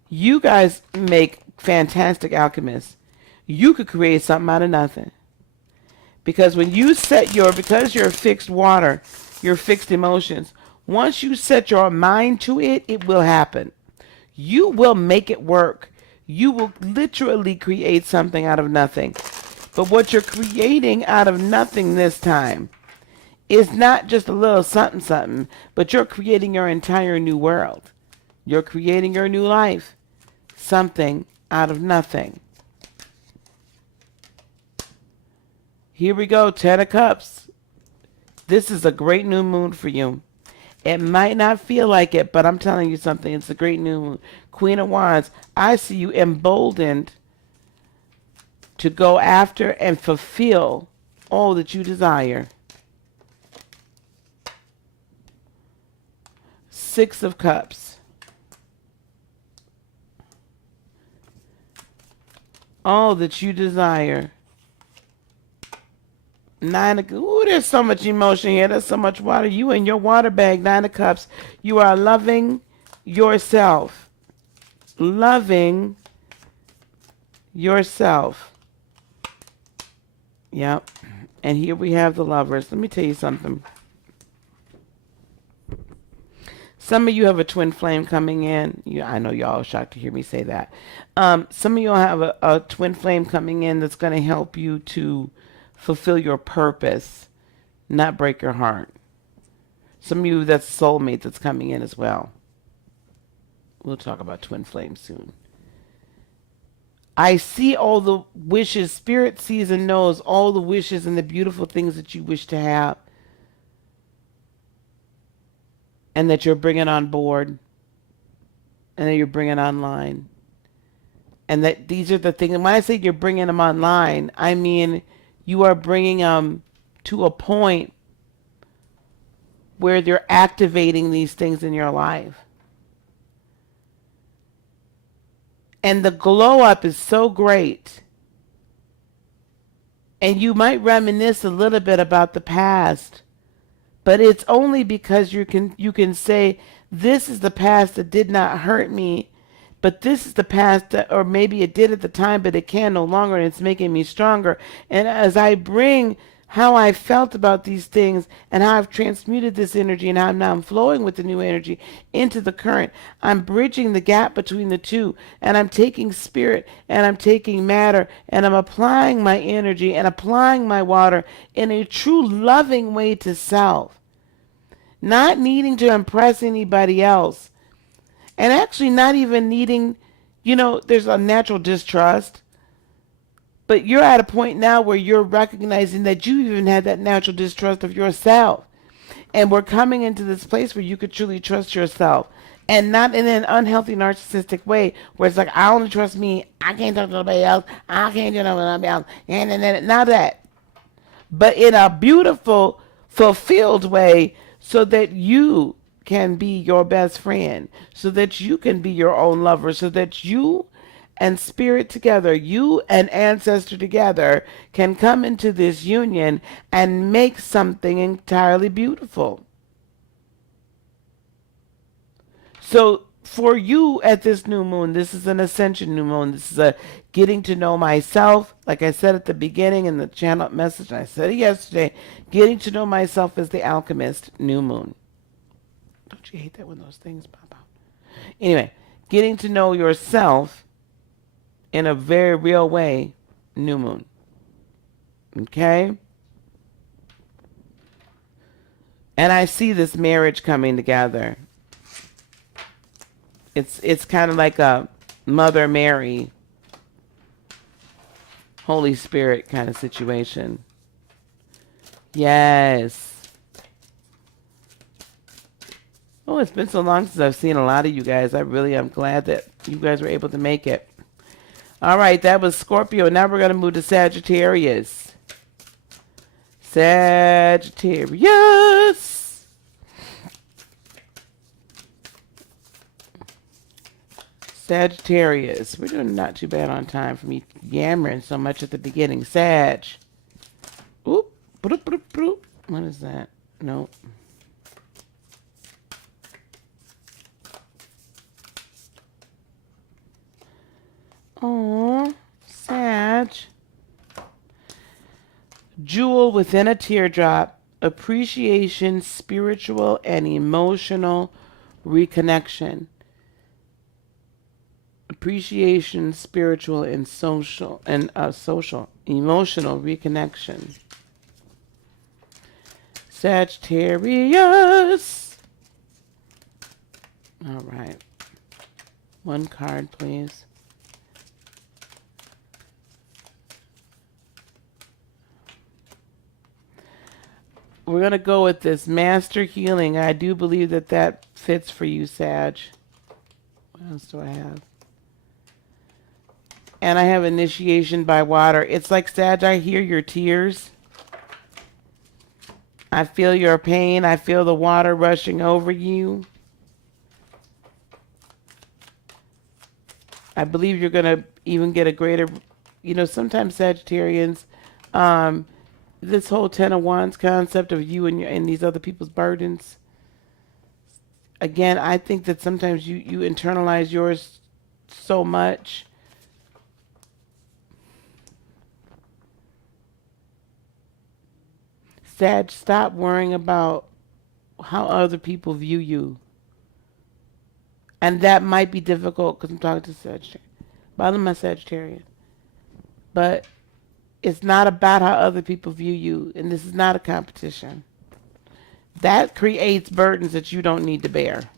you guys make fantastic alchemists. You could create something out of nothing. Because when you set because you're fixed water, you're fixed emotions, once you set your mind to it, it will happen. You will make it work. You will literally create something out of nothing. But what you're creating out of nothing this time is not just a little something, something, but you're creating your entire new world. You're creating your new life. Something out of nothing. Here we go, 10 of Cups. This is a great new moon for you. It might not feel like it, but I'm telling you something. It's a great new moon. Queen of Wands, I see you emboldened to go after and fulfill all that you desire. 6 of Cups. All that you desire. 9 of, ooh, there's so much emotion here. There's so much water. You in your water bag, 9 of Cups. You are loving yourself. Loving yourself. Yep. And here we have the Lovers. Let me tell you something. Some of you have a twin flame coming in. I know y'all are shocked to hear me say that. Some of you have a twin flame coming in that's going to help you to fulfill your purpose, not break your heart. Some of you, that's a soulmate that's coming in as well. We'll talk about twin flames soon. I see all the wishes. Spirit sees and knows all the wishes and the beautiful things that you wish to have. And that you're bringing on board. And that you're bringing online. And that these are the things. And when I say you're bringing them online, I mean you are bringing them to a point where they're activating these things in your life. And the glow up is so great. And you might reminisce a little bit about the past. But it's only because you can say, this is the past that did not hurt me. But this is the past that, or maybe it did at the time, but it can no longer, and it's making me stronger. And as I bring how I felt about these things and how I've transmuted this energy and how now I'm flowing with the new energy into the current. I'm bridging the gap between the two, and I'm taking spirit and I'm taking matter and I'm applying my energy and applying my water in a true loving way to self, not needing to impress anybody else, and actually not even needing, there's a natural distrust. But you're at a point now where you're recognizing that you even had that natural distrust of yourself. And we're coming into this place where you could truly trust yourself. And not in an unhealthy narcissistic way where it's like, I only trust me. I can't talk to nobody else. I can't do nobody else. And not that. But in a beautiful, fulfilled way so that you can be your best friend. So that you can be your own lover. So that you and spirit together, you and ancestor together, can come into this union and make something entirely beautiful. So for you at this new moon, this is an ascension new moon. This is a getting to know myself. Like I said at the beginning in the channel message, and I said it yesterday, getting to know myself as the alchemist new moon. Don't you hate that when those things pop out? Anyway, getting to know yourself in a very real way, new moon. Okay? And I see this marriage coming together. It's kind of like a Mother Mary, Holy Spirit kind of situation. Yes. Oh, it's been so long since I've seen a lot of you guys. I really am glad that you guys were able to make it. All right, that was Scorpio. Now we're going to move to Sagittarius. Sagittarius. Sagittarius. We're doing not too bad on time for me yammering so much at the beginning. Sag. Oop. Bloop, bloop, bloop. What is that? Nope. Oh, Sag. Jewel within a teardrop. Appreciation, spiritual and emotional reconnection. Appreciation, spiritual and social emotional reconnection. Sagittarius. All right. One card, please. We're going to go with this master healing. I do believe that that fits for you, Sag. What else do I have? And I have initiation by water. It's like, Sag, I hear your tears. I feel your pain. I feel the water rushing over you. I believe you're going to even get a greater, sometimes Sagittarians, this whole Ten of Wands concept of you and these other people's burdens. Again, I think that sometimes you internalize yours so much. Sag, stop worrying about how other people view you. And that might be difficult because I'm talking to Sagittarius. But I'm a Sagittarian. But it's not about how other people view you. And this is not a competition. That creates burdens that you don't need to bear.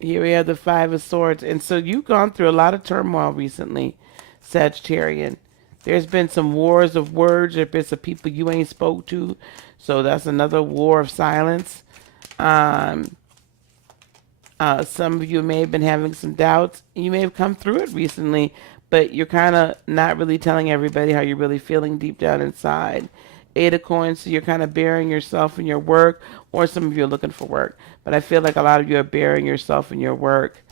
Here we have the Five of Swords. And so you've gone through a lot of turmoil recently, Sagittarian. There's been some wars of words. There's been some people you ain't spoke to. So that's another war of silence. Some of you may have been having some doubts. You may have come through it recently, but you're kind of not really telling everybody how you're really feeling deep down inside. Eight of Coins, so you're kind of burying yourself in your work, or some of you are looking for work. But I feel like a lot of you are burying yourself in your work.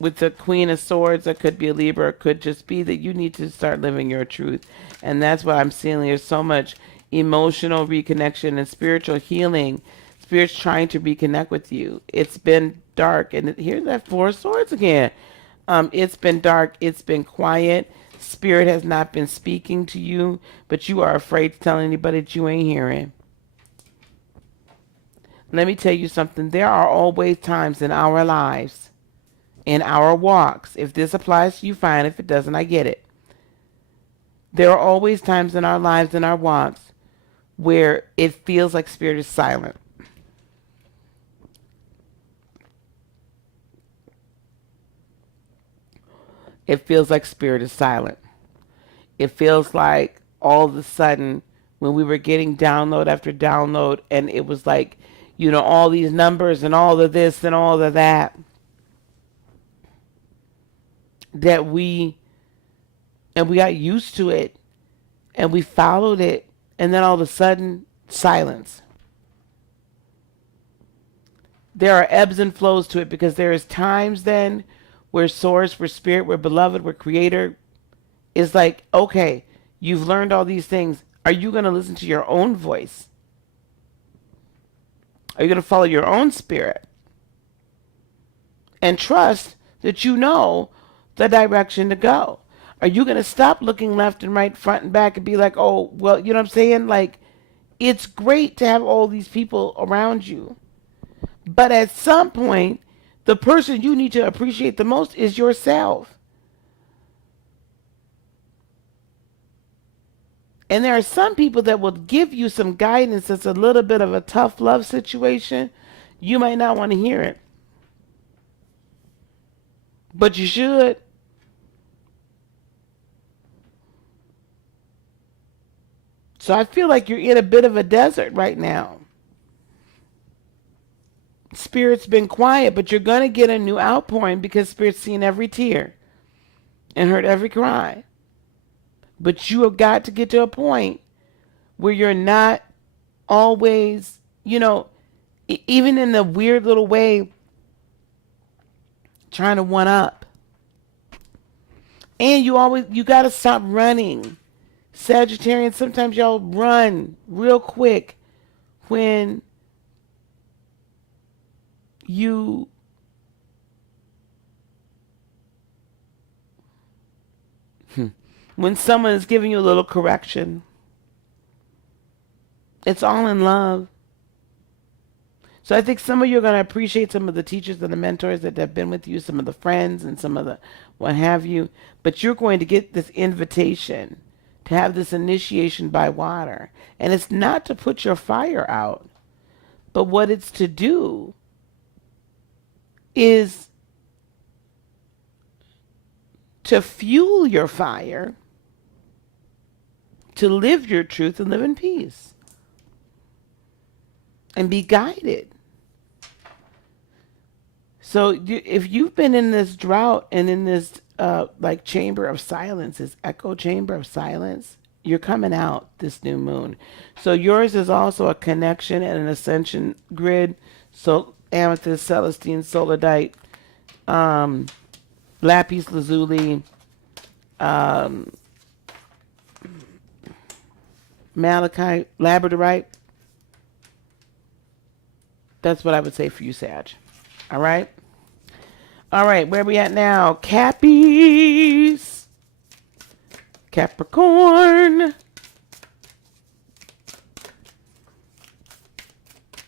With the Queen of Swords, that could be a Libra. It could just be that you need to start living your truth. And that's what I'm seeing. There's so much emotional reconnection and spiritual healing. Spirit's trying to reconnect with you. It's been dark. And here's that Four of Swords again. It's been dark. It's been quiet. Spirit has not been speaking to you, but you are afraid to tell anybody that you ain't hearing. Let me tell you something. There are always times in our lives, in our walks. If this applies to you, fine. If it doesn't, I get it. There are always times in our lives, in our walks, where it feels like Spirit is silent. It feels like Spirit is silent. It feels like all of a sudden when we were getting download after download and it was like, you know, all these numbers and all of this and all of that, that we got used to it and we followed it, and then all of a sudden, silence. There are ebbs and flows to it, because there is times then where Source, where Spirit, where Beloved, where Creator is like, okay, you've learned all these things. Are you going to listen to your own voice? Are you going to follow your own spirit? And trust that you know the direction to go? Are you going to stop looking left and right, front and back, and be like, oh, well, you know what I'm saying? Like, it's great to have all these people around you. But at some point, the person you need to appreciate the most is yourself. And there are some people that will give you some guidance that's a little bit of a tough love situation. You might not want to hear it, but you should. So I feel like you're in a bit of a desert right now. Spirit's been quiet, but you're going to get a new outpouring, because Spirit's seen every tear and heard every cry. But you have got to get to a point where you're not always, you know, even in the weird little way, trying to one up. And you got to stop running. Sagittarians, sometimes y'all run real quick when when someone is giving you a little correction. It's all in love. So I think some of you are going to appreciate some of the teachers and the mentors that have been with you, some of the friends and some of the what have you. But you're going to get this invitation to have this initiation by water. And it's not to put your fire out, but what it's to do is to fuel your fire, to live your truth and live in peace and be guided. So if you've been in this drought and in this like chamber of silence, this echo chamber of silence, you're coming out this new moon. So yours is also a connection and an ascension grid. So amethyst, celestine, soladite, lapis lazuli, malachite, labradorite. That's what I would say for you, Sag. All right? All right, where are we at now? Cappies. Capricorn.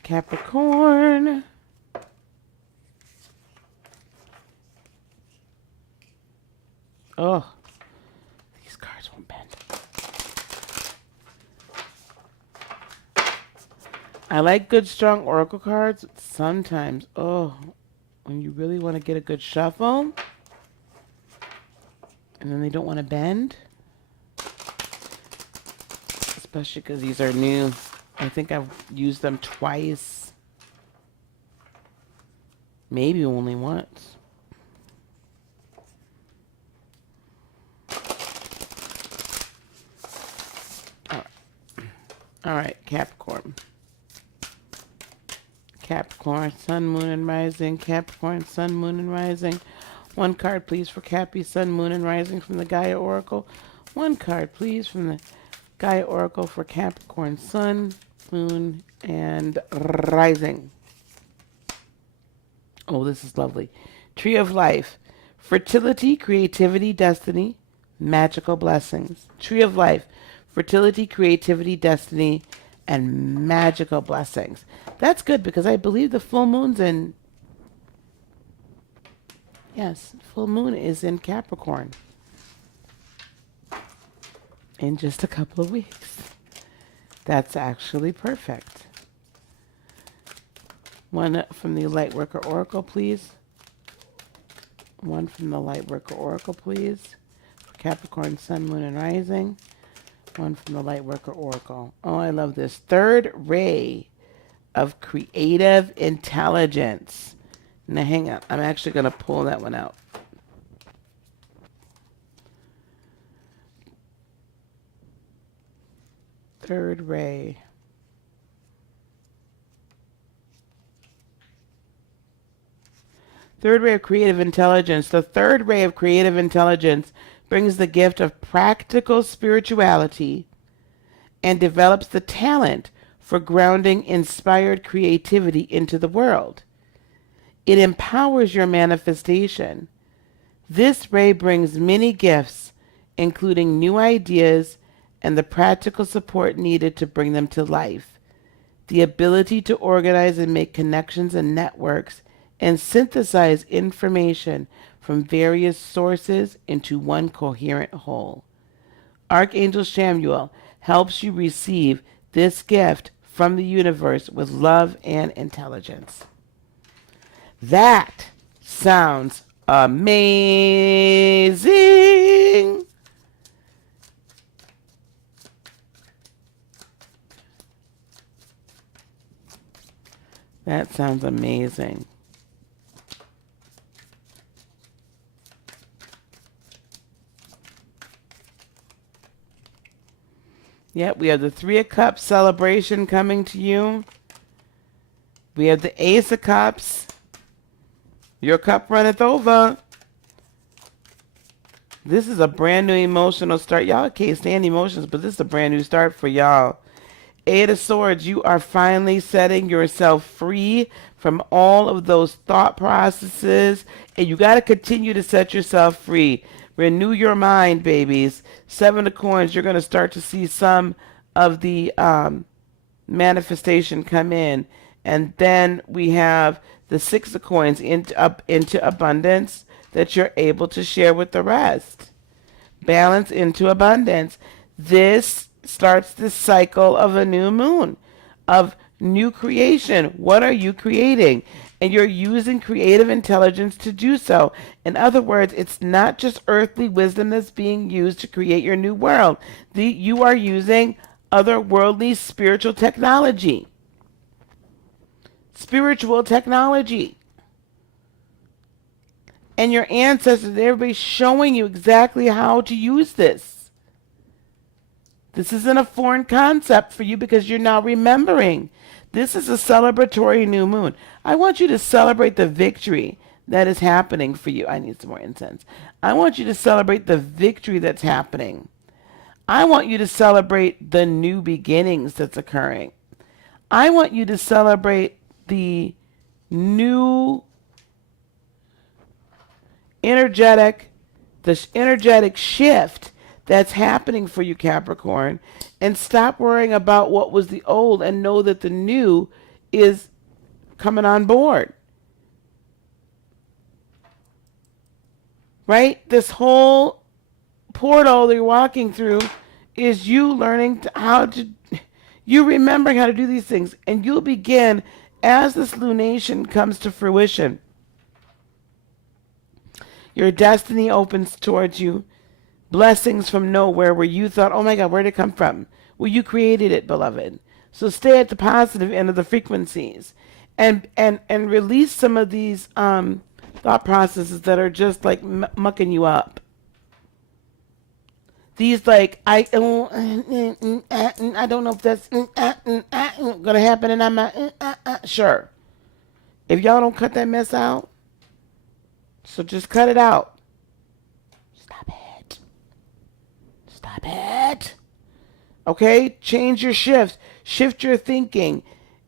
Capricorn. Oh, these cards won't bend. I like good, strong oracle cards. Sometimes, when you really want to get a good shuffle, and then they don't want to bend, especially because these are new. I think I've used them twice, maybe only once. All right, Capricorn. Capricorn, Sun, Moon, and Rising. Capricorn, Sun, Moon, and Rising. One card, please, for Cappy, Sun, Moon, and Rising from the Gaia Oracle. One card, please, from the Gaia Oracle for Capricorn, Sun, Moon, and Rising. Oh, this is lovely. Tree of Life. Fertility, creativity, destiny. magical blessings. Tree of life, fertility, creativity, destiny, and magical blessings. That's good because I believe the full moon's in, yes, full moon is in Capricorn in just a couple of weeks. That's actually perfect. One from the Lightworker Oracle, please. One from the Lightworker Oracle, please. For Capricorn, Sun, Moon, and Rising. One from the Lightworker Oracle. Oh, I love this. Third ray of creative intelligence. Now, hang on. I'm actually going to pull that one out. Third ray. Third ray of creative intelligence. The third ray of creative intelligence brings the gift of practical spirituality and develops the talent for grounding inspired creativity into the world. It empowers your manifestation. This ray brings many gifts, including new ideas and the practical support needed to bring them to life. The ability to organize and make connections and networks and synthesize information from various sources into one coherent whole. Archangel Samuel helps you receive this gift from the universe with love and intelligence. That sounds amazing. That sounds amazing. Yep, we have the Three of Cups celebration coming to you. We have the Ace of Cups. Your cup runneth over. This is a brand new emotional start. Y'all can't stand emotions, but this is a brand new start for y'all. Eight of Swords, you are finally setting yourself free from all of those thought processes, and you got to continue to set yourself free. Renew your mind, babies. Seven of Coins, you're going to start to see some of the manifestation come in. And then we have the Six of Coins into abundance that you're able to share with the rest. Balance into abundance. This starts this cycle of a new moon, of new creation. What are you creating? And you're using creative intelligence to do so. In other words, it's not just earthly wisdom that's being used to create your new world. You are using otherworldly spiritual technology. Spiritual technology. And your ancestors, everybody's showing you exactly how to use this. This isn't a foreign concept for you because you're now remembering. This is a celebratory new moon. I want you to celebrate the victory that is happening for you. I need some more incense. I want you to celebrate the victory that's happening. I want you to celebrate the new beginnings that's occurring. I want you to celebrate the new energetic shift that's happening for you, Capricorn, and stop worrying about what was the old and know that the new is coming on board. Right? This whole portal that you're walking through is you learning you remembering how to do these things, and you'll begin as this lunation comes to fruition. Your destiny opens towards you. Blessings from nowhere where you thought, oh my God, where'd it come from? Well, you created it, beloved. So stay at the positive end of the frequencies and release some of these thought processes that are just like mucking you up. These like, I don't know if that's gonna happen, and I'm not sure. If y'all don't cut that mess out, so just cut it out. Stop it. Stop it. Okay? Change your shifts. Shift your thinking.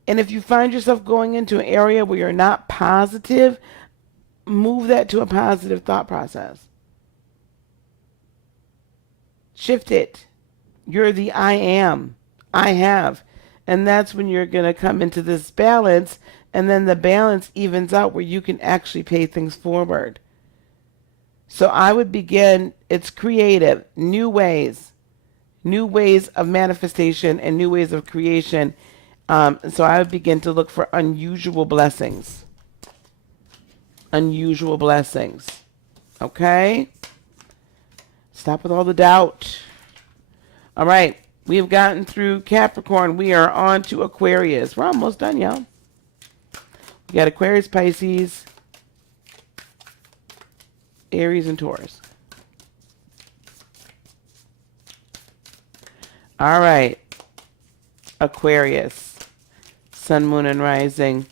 And if you find yourself going into an area where you're not positive, move that to a positive thought process. Shift it. You're the I am. I have. And that's when you're going to come into this balance, and then the balance evens out where you can actually pay things forward. So I would begin, it's creative, new ways of manifestation and new ways of creation. So I would begin to look for unusual blessings. Unusual blessings. Okay? Stop with all the doubt. All right. We have gotten through Capricorn. We are on to Aquarius. We're almost done, y'all. We got Aquarius, Pisces, Aries, and Taurus. All right. Aquarius. Sun, Moon, and Rising.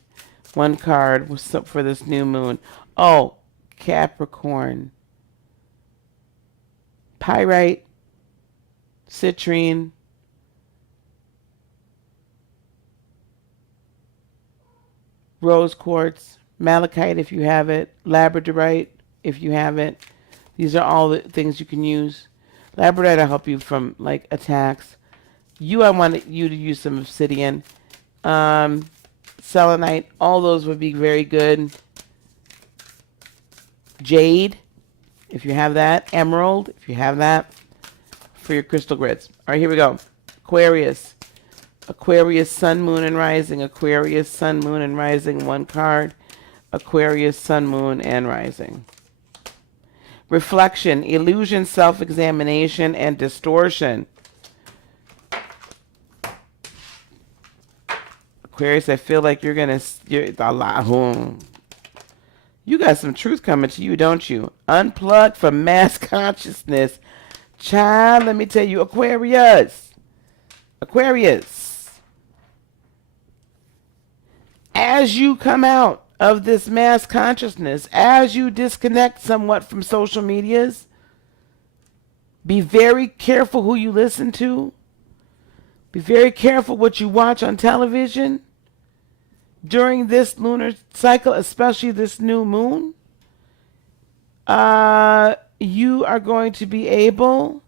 One card for this new moon. Oh, Capricorn. Pyrite, citrine, rose quartz, malachite if you have it, labradorite if you have it. These are all the things you can use. Labradorite will help you from like attacks. I wanted you to use some obsidian. Selenite, all those would be very good. Jade, if you have that. Emerald, if you have that, for your crystal grids. All right, here we go. Aquarius. Aquarius, Sun, Moon, and Rising. Aquarius, Sun, Moon, and Rising. One card. Aquarius, Sun, Moon, and Rising. Reflection, illusion, self-examination, and distortion. Aquarius, I feel like you're a lot. You got some truth coming to you, don't you? Unplugged from mass consciousness. Child, let me tell you, Aquarius. Aquarius. As you come out of this mass consciousness, as you disconnect somewhat from social medias, be very careful who you listen to. Be very careful what you watch on television during this lunar cycle, especially this new moon. You are going to be able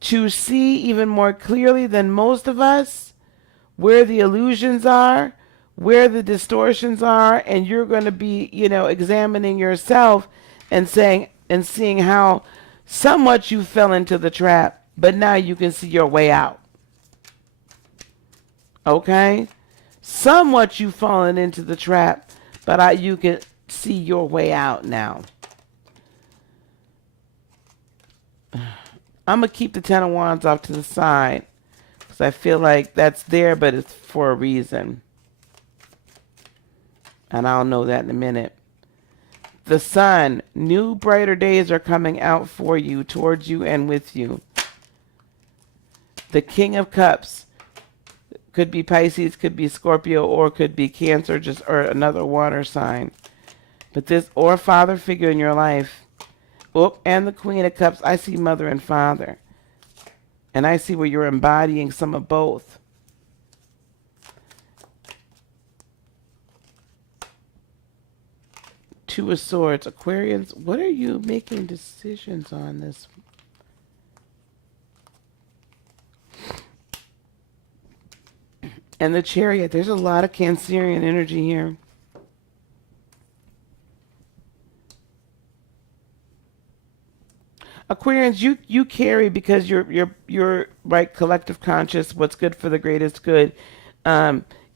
to see even more clearly than most of us where the illusions are, where the distortions are, and you're going to be, examining yourself and seeing how somewhat you fell into the trap, but now you can see your way out. Okay? Somewhat you've fallen into the trap, but you can see your way out now. I'm going to keep the Ten of Wands off to the side because I feel like that's there, but it's for a reason. And I'll know that in a minute. The Sun, new brighter days are coming out for you, towards you, and with you. The King of Cups. Could be Pisces, could be Scorpio, or could be Cancer, or another water sign. But this, or father figure in your life. Oh, and the Queen of Cups, I see mother and father. And I see where you're embodying some of both. Two of Swords. Aquarians, what are you making decisions on this? And the Chariot. There's a lot of Cancerian energy here. Aquarians, you carry, because you're right, collective conscious, what's good for the greatest good,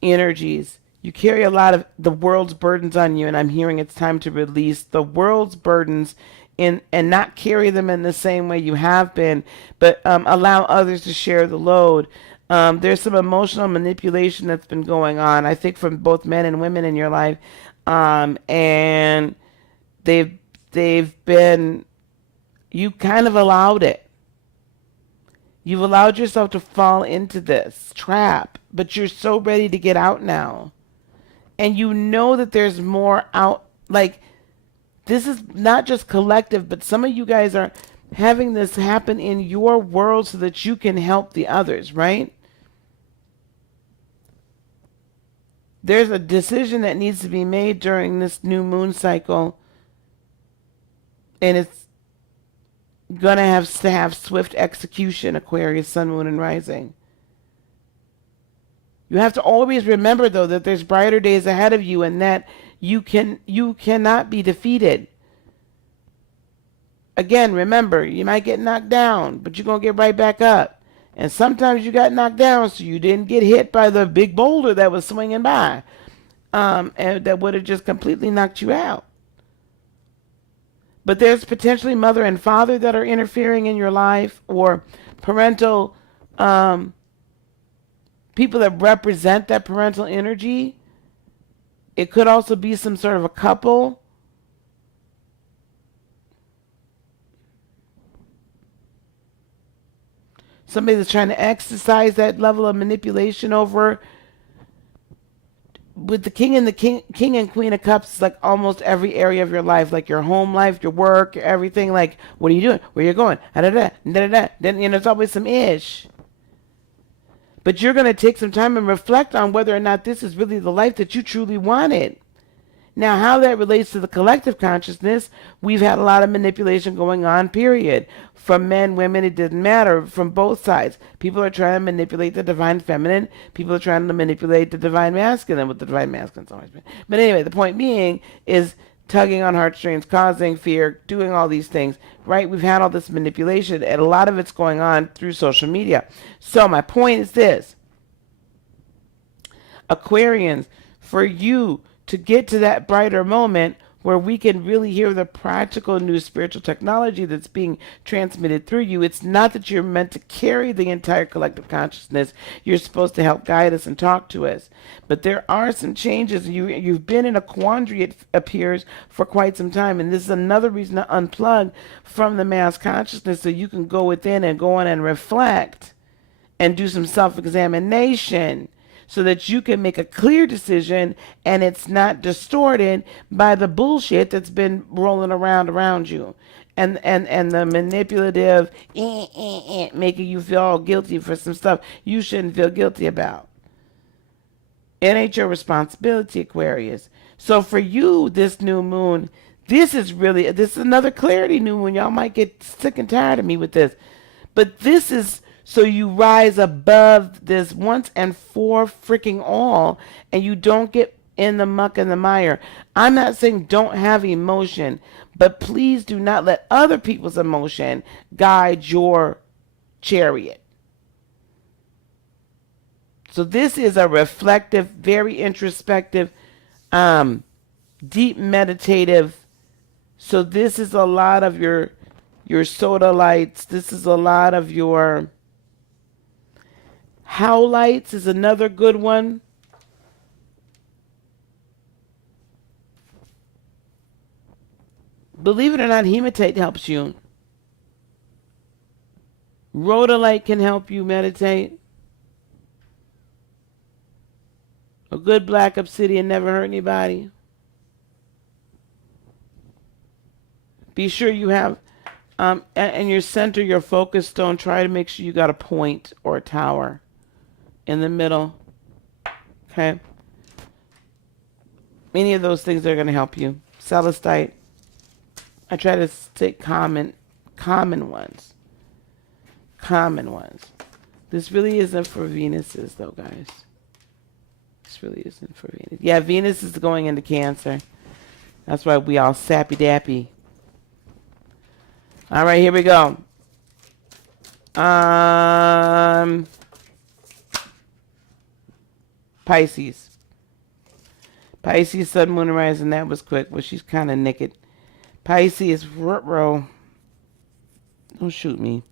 energies. You carry a lot of the world's burdens on you, and I'm hearing it's time to release the world's burdens and not carry them in the same way you have been, but allow others to share the load. There's some emotional manipulation that's been going on, I think, from both men and women in your life, and they've been, you kind of allowed it. You've allowed yourself to fall into this trap, but you're so ready to get out now. And you know that there's more out, like, this is not just collective, but some of you guys are having this happen in your world so that you can help the others, right? There's a decision that needs to be made during this new moon cycle, and gonna have to have swift execution, Aquarius, Sun, Moon, and Rising. You have to always remember, though, that there's brighter days ahead of you, and that you cannot be defeated. Again, remember, you might get knocked down, but you're gonna get right back up. And sometimes you got knocked down, so you didn't get hit by the big boulder that was swinging by, and that would have just completely knocked you out. But there's potentially mother and father that are interfering in your life, or parental people that represent that parental energy. It could also be some sort of a couple. Somebody that's trying to exercise that level of manipulation over. With the king and the king and queen of cups, it's like almost every area of your life, like your home life, your work, everything. Like, what are you doing? Where are you going? Then, it's always some ish. But you're going to take some time and reflect on whether or not this is really the life that you truly wanted. Now, how that relates to the collective consciousness, we've had a lot of manipulation going on, period. From men, women, it didn't matter, from both sides. People are trying to manipulate the divine feminine. People are trying to manipulate the divine masculine, with the divine masculine's always been. But anyway, the point being is tugging on heartstrings, causing fear, doing all these things, right? We've had all this manipulation, and a lot of it's going on through social media. So my point is this. Aquarians, for you to get to that brighter moment where we can really hear the practical new spiritual technology that's being transmitted through you. It's not that you're meant to carry the entire collective consciousness. You're supposed to help guide us and talk to us. But there are some changes. You've been in a quandary, it appears, for quite some time. And this is another reason to unplug from the mass consciousness, so you can go within and go on and reflect and do some self-examination, so that you can make a clear decision and it's not distorted by the bullshit that's been rolling around you. And the manipulative making you feel all guilty for some stuff you shouldn't feel guilty about. It ain't your responsibility, Aquarius. So for you, this new moon, this is another clarity new moon. Y'all might get sick and tired of me with this. But this is so you rise above this once and for freaking all, and you don't get in the muck and the mire. I'm not saying don't have emotion, but please do not let other people's emotion guide your chariot. So this is a reflective, very introspective, deep meditative. So this is a lot of your soda lights. This is a lot of your howlites is another good one. Believe it or not, hematite helps you. Rhodolite can help you meditate. A good black obsidian never hurt anybody. Be sure you have, and your center, your focus stone, try to make sure you got a point or a tower in the middle. Okay? Any of those things are going to help you. Celestite. I try to take common ones. Common ones. This really isn't for Venuses, though, guys. This really isn't for Venus. Yeah, Venus is going into Cancer. That's why we all sappy-dappy. All right, here we go. Pisces. Pisces, Sun, Moon, and Rising. That was quick, but she's kind of naked. Pisces, row. Don't shoot me.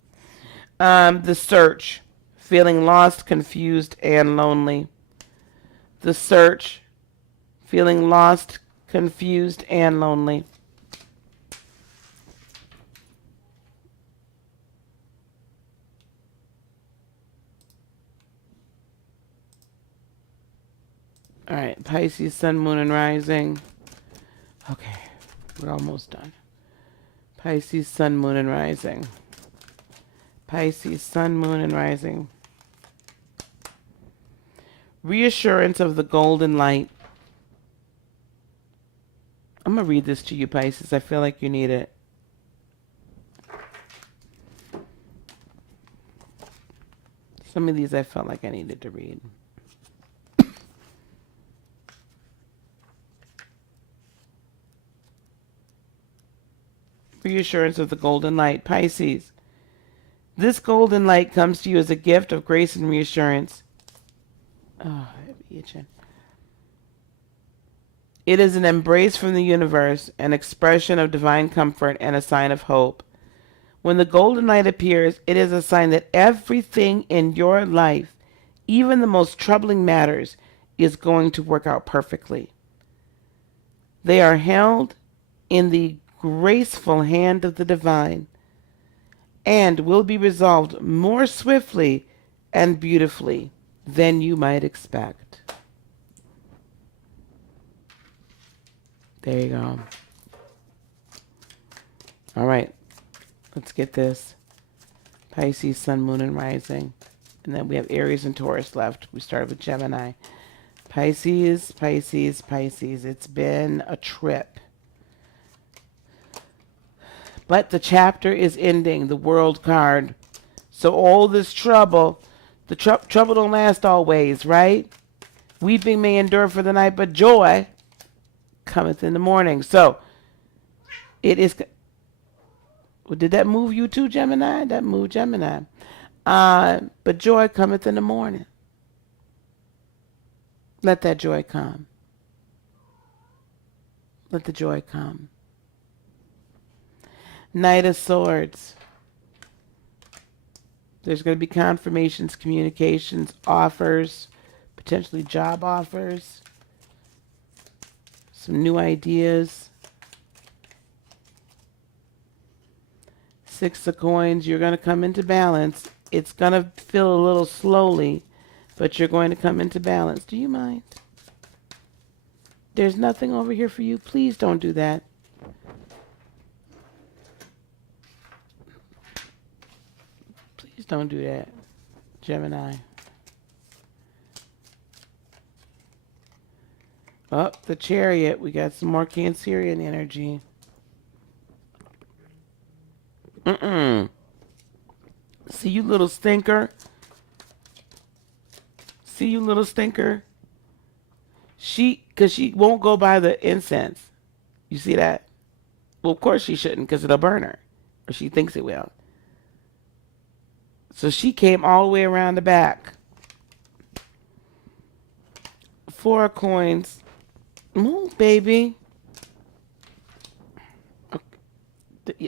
The Search. Feeling lost, confused, and lonely. The Search. Feeling lost, confused, and lonely. All right, Pisces, Sun, Moon, and Rising. Okay, we're almost done. Pisces, Sun, Moon, and Rising. Pisces, Sun, Moon, and Rising. Reassurance of the golden light. I'm going to read this to you, Pisces. I feel like you need it. Some of these I felt like I needed to read. Reassurance of the golden light. Pisces. This golden light comes to you as a gift of grace and reassurance. Oh, I'd be itching. It is an embrace from the universe, an expression of divine comfort, and a sign of hope. When the golden light appears, it is a sign that everything in your life, even the most troubling matters, is going to work out perfectly. They are held in the graceful hand of the divine and will be resolved more swiftly and beautifully than you might expect. There you go. All right. Let's get this. Pisces, Sun, Moon, and Rising. And then we have Aries and Taurus left. We started with Gemini. Pisces, Pisces, Pisces. It's been a trip. But the chapter is ending. The World card. So all this trouble, the trouble don't last always, right? Weeping may endure for the night, but joy cometh in the morning. So it is. Did that move you too, Gemini? That moved Gemini. But joy cometh in the morning. Let that joy come. Let the joy come. Knight of Swords. There's going to be confirmations, communications, offers, potentially job offers, some new ideas. Six of Coins, you're going to come into balance. It's going to feel a little slowly, but you're going to come into balance. Do you mind? There's nothing over here for you. Please don't do that. Please don't do that, Gemini. Oh, the Chariot. We got some more Cancerian energy. See you, little stinker. See you, little stinker. Because she won't go by the incense. You see that? Well, of course she shouldn't, because it'll burn her. Or she thinks it will. So she came all the way around the back. Four of Coins. Move, baby.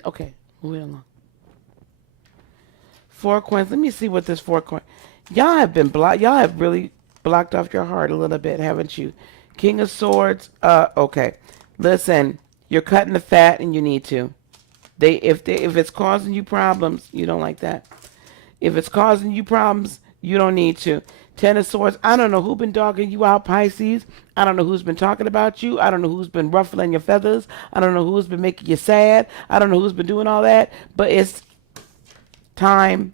Okay, move it along. Four of Coins. Let me see what this Four of Coins. Y'all have been blocked. Y'all have really blocked off your heart a little bit, haven't you? King of Swords. Okay. Listen, you're cutting the fat, and you need to. If it's causing you problems, you don't like that. If it's causing you problems, you don't need to. Ten of Swords. I don't know who's been dogging you out, Pisces. I don't know who's been talking about you. I don't know who's been ruffling your feathers. I don't know who's been making you sad. I don't know who's been doing all that. But it's time.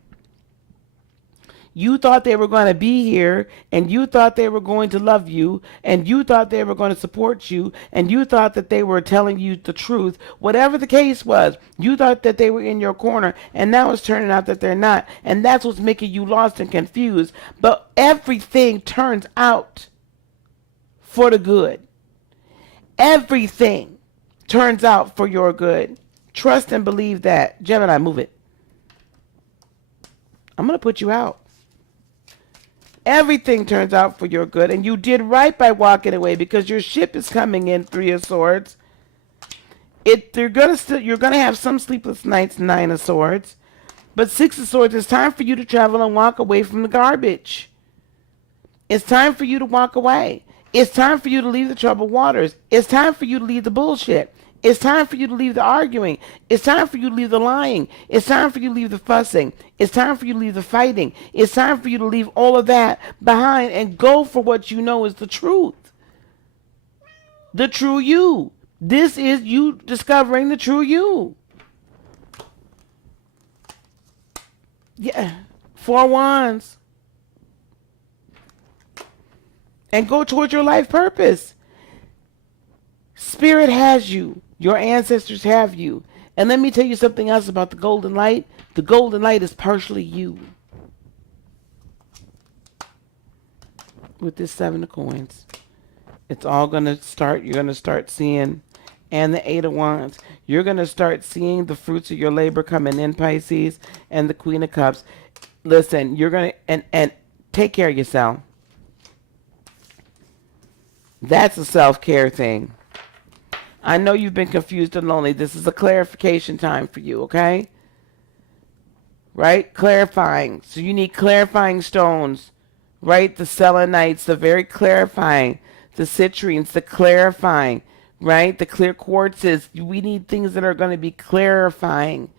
You thought they were going to be here, and you thought they were going to love you, and you thought they were going to support you, and you thought that they were telling you the truth. Whatever the case was, you thought that they were in your corner, and now it's turning out that they're not. And that's what's making you lost and confused. But everything turns out for the good. Everything turns out for your good. Trust and believe that. Gemini, move it. I'm going to put you out. Everything turns out for your good, and you did right by walking away, because your ship is coming in. Three of Swords. You're gonna have some sleepless nights. Nine of Swords, but Six of Swords. It's time for you to travel and walk away from the garbage. It's time for you to walk away. It's time for you to leave the troubled waters. It's time for you to leave the bullshit. It's time for you to leave the arguing. It's time for you to leave the lying. It's time for you to leave the fussing. It's time for you to leave the fighting. It's time for you to leave all of that behind and go for what you know is the truth. The true you. This is you discovering the true you. Yeah. Four Wands. And go towards your life purpose. Spirit has you. Your ancestors have you. And let me tell you something else about the golden light. The golden light is partially you. with this 7 of coins. It's all going to start, you're going to start seeing, and the 8 of wands. You're going to start seeing the fruits of your labor coming in, Pisces, and the Queen of Cups. Listen, you're going to, and take care of yourself. That's a self-care thing. I know you've been confused and lonely. This is a clarification time for you, okay? Right? Clarifying. So you need clarifying stones, right? The selenites, the very clarifying. The citrines, the clarifying, right? The clear quartzes. We need things that are going to be clarifying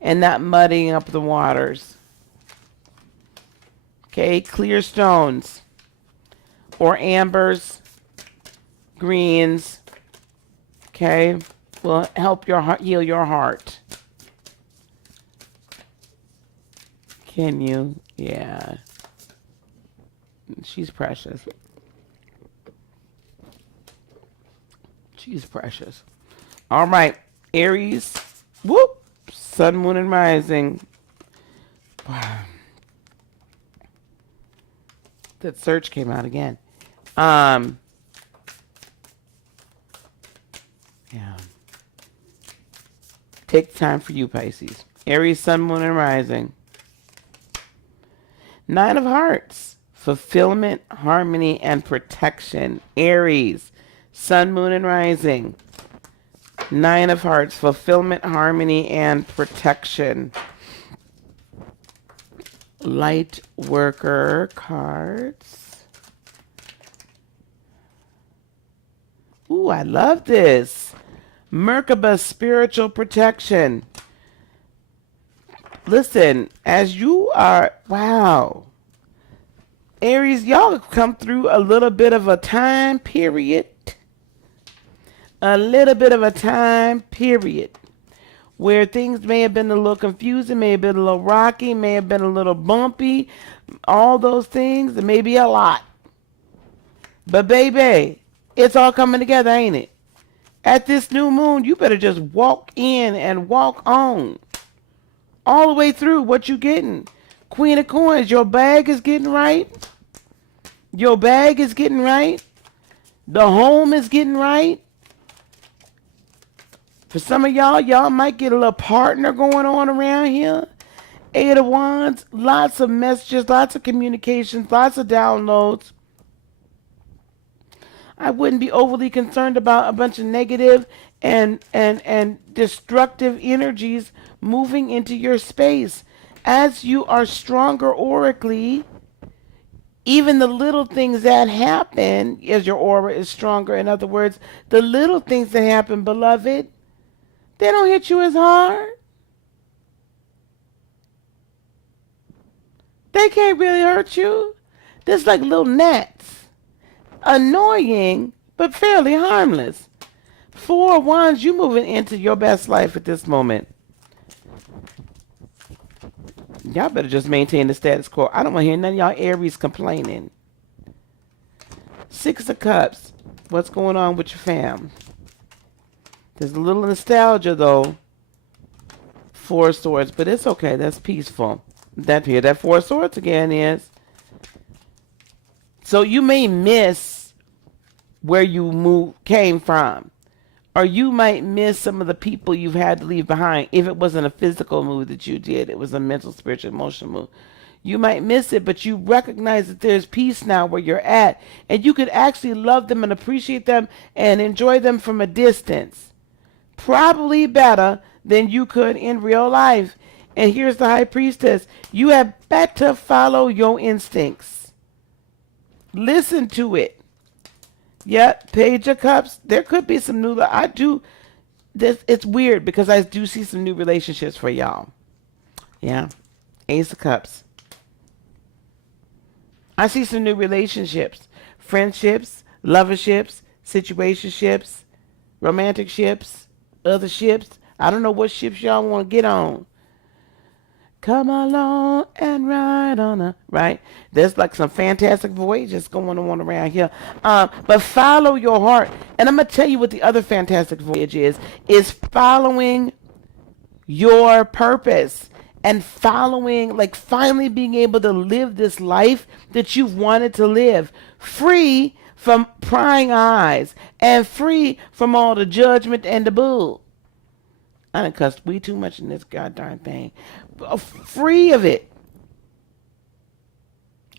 and not muddying up the waters. Okay? Clear stones or ambers, greens, okay, will help your heart, heal your heart. Can you? Yeah. She's precious. She's precious. All right, Aries. Whoop. Sun, moon, and rising. Wow. That search came out again. Yeah. Take time for you, Pisces. Aries, sun, moon, and rising. 9 of hearts. Fulfillment, harmony, and protection. Aries, sun, moon, and rising. 9 of hearts. Fulfillment, harmony, and protection. Light worker cards. Ooh, I love this. Merkaba, spiritual protection. Listen, as you are, wow. Aries, y'all have come through a little bit of a time period. A little bit of a time period where things may have been a little confusing, may have been a little rocky, may have been a little bumpy. All those things, and maybe a lot. But baby, it's all coming together, ain't it? At this new moon, you better just walk in and walk on. All the way through what you getting. Queen of Coins, your bag is getting right. Your bag is getting right. The home is getting right. For some of y'all might get a little partner going on around here. 8 of Wands, lots of messages, lots of communications, lots of downloads. I wouldn't be overly concerned about a bunch of negative and destructive energies moving into your space. As you are stronger aurically, even the little things that happen as your aura is stronger, in other words, the little things that happen, beloved, they don't hit you as hard. They can't really hurt you. They're like little gnats. Annoying, but fairly harmless. 4 of Wands, you moving into your best life at this moment. Y'all better just maintain the status quo. I don't want to hear none of y'all Aries complaining. 6 of Cups. What's going on with your fam? There's a little nostalgia, though. 4 of Swords, but it's okay. That's peaceful. That 4 of Swords again is. So you may miss where you came from. Or you might miss some of the people you've had to leave behind. If it wasn't a physical move that you did, it was a mental, spiritual, emotional move. You might miss it, but you recognize that there's peace now where you're at. And you could actually love them and appreciate them and enjoy them from a distance. Probably better than you could in real life. And here's the High Priestess. You have better follow your instincts. Listen to it. Yep, Page of Cups. There could be some new. It's weird because I do see some new relationships for y'all. Yeah. Ace of Cups. I see some new relationships. Friendships, loverships, situationships, romantic ships, other ships. I don't know what ships y'all want to get on. Come along and ride on a, right? There's like some fantastic voyages going on around here. But follow your heart. And I'm going to tell you what the other fantastic voyage is following your purpose. and following, like finally being able to live this life that you've wanted to live, free from prying eyes and free from all the judgment and the bull. I done cussed way too much in this goddamn thing. Free of it.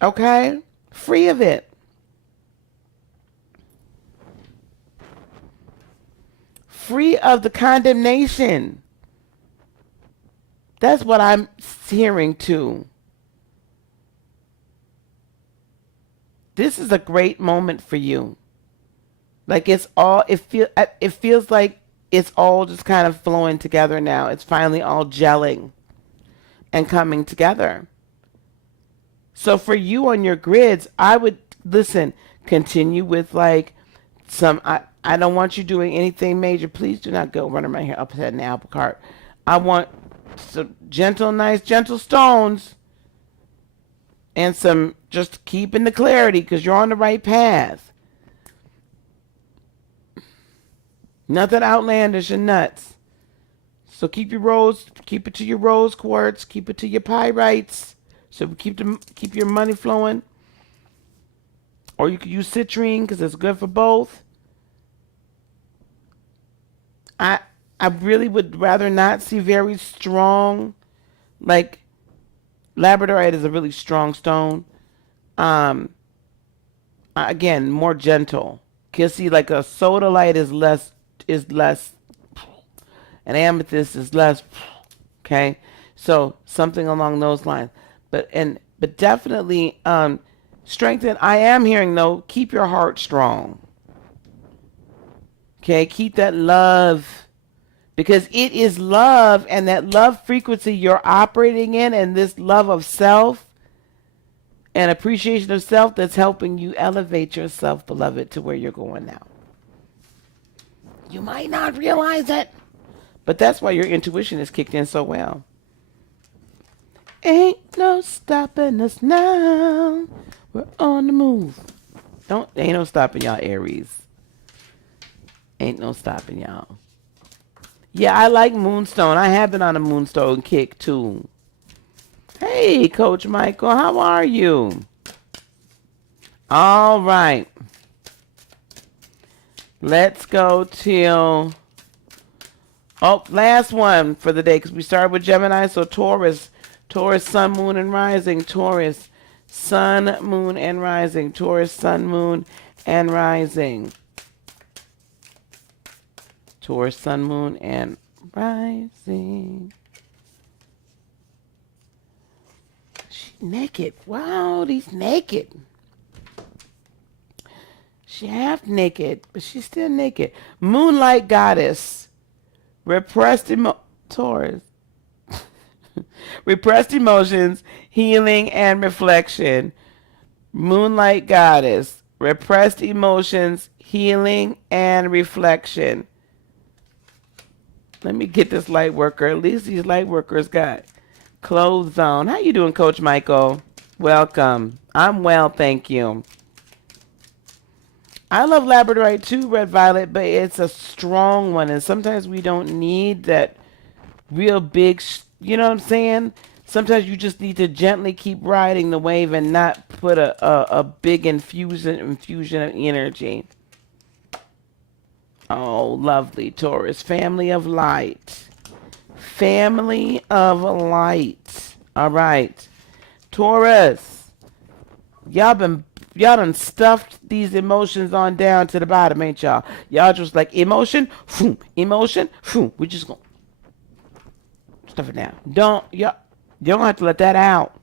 Okay? Free of it. Free of the condemnation. That's what I'm hearing too. This is a great moment for you. Like it feels like it's all just kind of flowing together now. It's finally all gelling and coming together. So for you on your grids, I would continue with like I don't want you doing anything major. Please do not go running my hair upset in the apple cart. I want some nice, gentle stones and some just keeping the clarity because you're on the right path. Nothing outlandish and nuts. So keep it to your rose quartz, keep it to your pyrites. So keep your money flowing. Or you could use citrine because it's good for both. I really would rather not see very strong, like labradorite is a really strong stone. Again, more gentle. Cause see, like a sodalite is less, and amethyst is less. Okay, so something along those lines. But definitely strengthen. I am hearing though, keep your heart strong. Okay, keep that love, because it is love, and that love frequency you're operating in, and this love of self and appreciation of self that's helping you elevate yourself, beloved, to where you're going now. You might not realize it, but that's why your intuition is kicked in so well. Ain't no stopping us now. We're on the move. Ain't no stopping y'all, Aries. Ain't no stopping y'all. Yeah, I like Moonstone. I have been on a Moonstone kick too. Hey, Coach Michael, how are you? All right. Let's go till... Oh, last one for the day because we started with Gemini. So Taurus, Sun, Moon, and Rising. Taurus, Sun, Moon, and Rising. Taurus, Sun, Moon, and Rising. Taurus, Sun, Moon, and Rising. She's naked. Wow, he's naked. She half naked, but she's still naked. Moonlight goddess. Taurus. Repressed emotions, healing, and reflection. Moonlight goddess. Repressed emotions, healing, and reflection. Let me get this light worker. At least these light workers got clothes on. How you doing, Coach Michael? Welcome. I'm well, thank you. I love labradorite too, red violet, but it's a strong one, and sometimes we don't need that real big, you know what I'm saying? Sometimes you just need to gently keep riding the wave and not put a big infusion of energy. Oh, lovely, Taurus. Family of light. Family of light. All right. Taurus. Y'all done stuffed these emotions on down to the bottom, ain't y'all? Y'all just like emotion, emotion, we just gonna stuff it down. You don't have to let that out.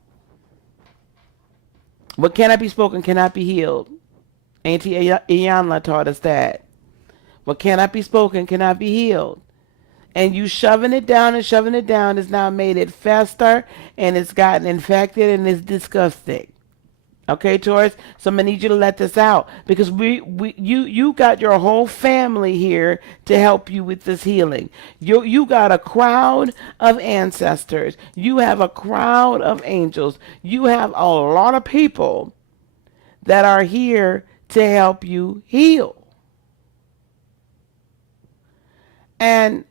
What cannot be spoken cannot be healed. Auntie Iyanla taught us that. What cannot be spoken cannot be healed. And you shoving it down has now made it fester, and it's gotten infected, and it's disgusting. Okay, Taurus? So I'm going to need you to let this out, because you got your whole family here to help you with this healing. You got a crowd of ancestors. You have a crowd of angels. You have a lot of people that are here to help you heal. And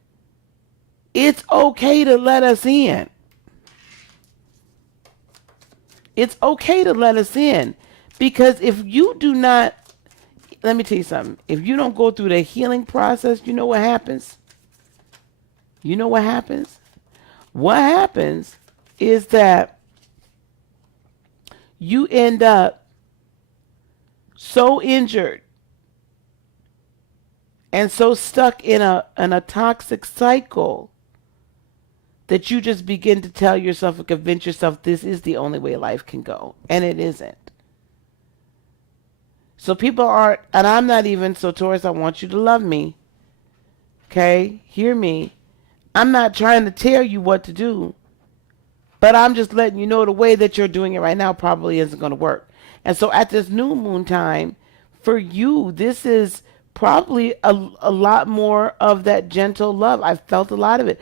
it's okay to let us in. It's okay to let us in, because if you do not, let me tell you something. If you don't go through the healing process, you know what happens? You know what happens? What happens is that you end up so injured and so stuck in a toxic cycle that you just begin to tell yourself and convince yourself this is the only way life can go. And it isn't. So people aren't, and I'm not even, so Taurus, I want you to love me. Okay? Hear me. I'm not trying to tell you what to do, but I'm just letting you know the way that you're doing it right now probably isn't going to work. And so at this new moon time, for you, this is probably a lot more of that gentle love. I've felt a lot of it.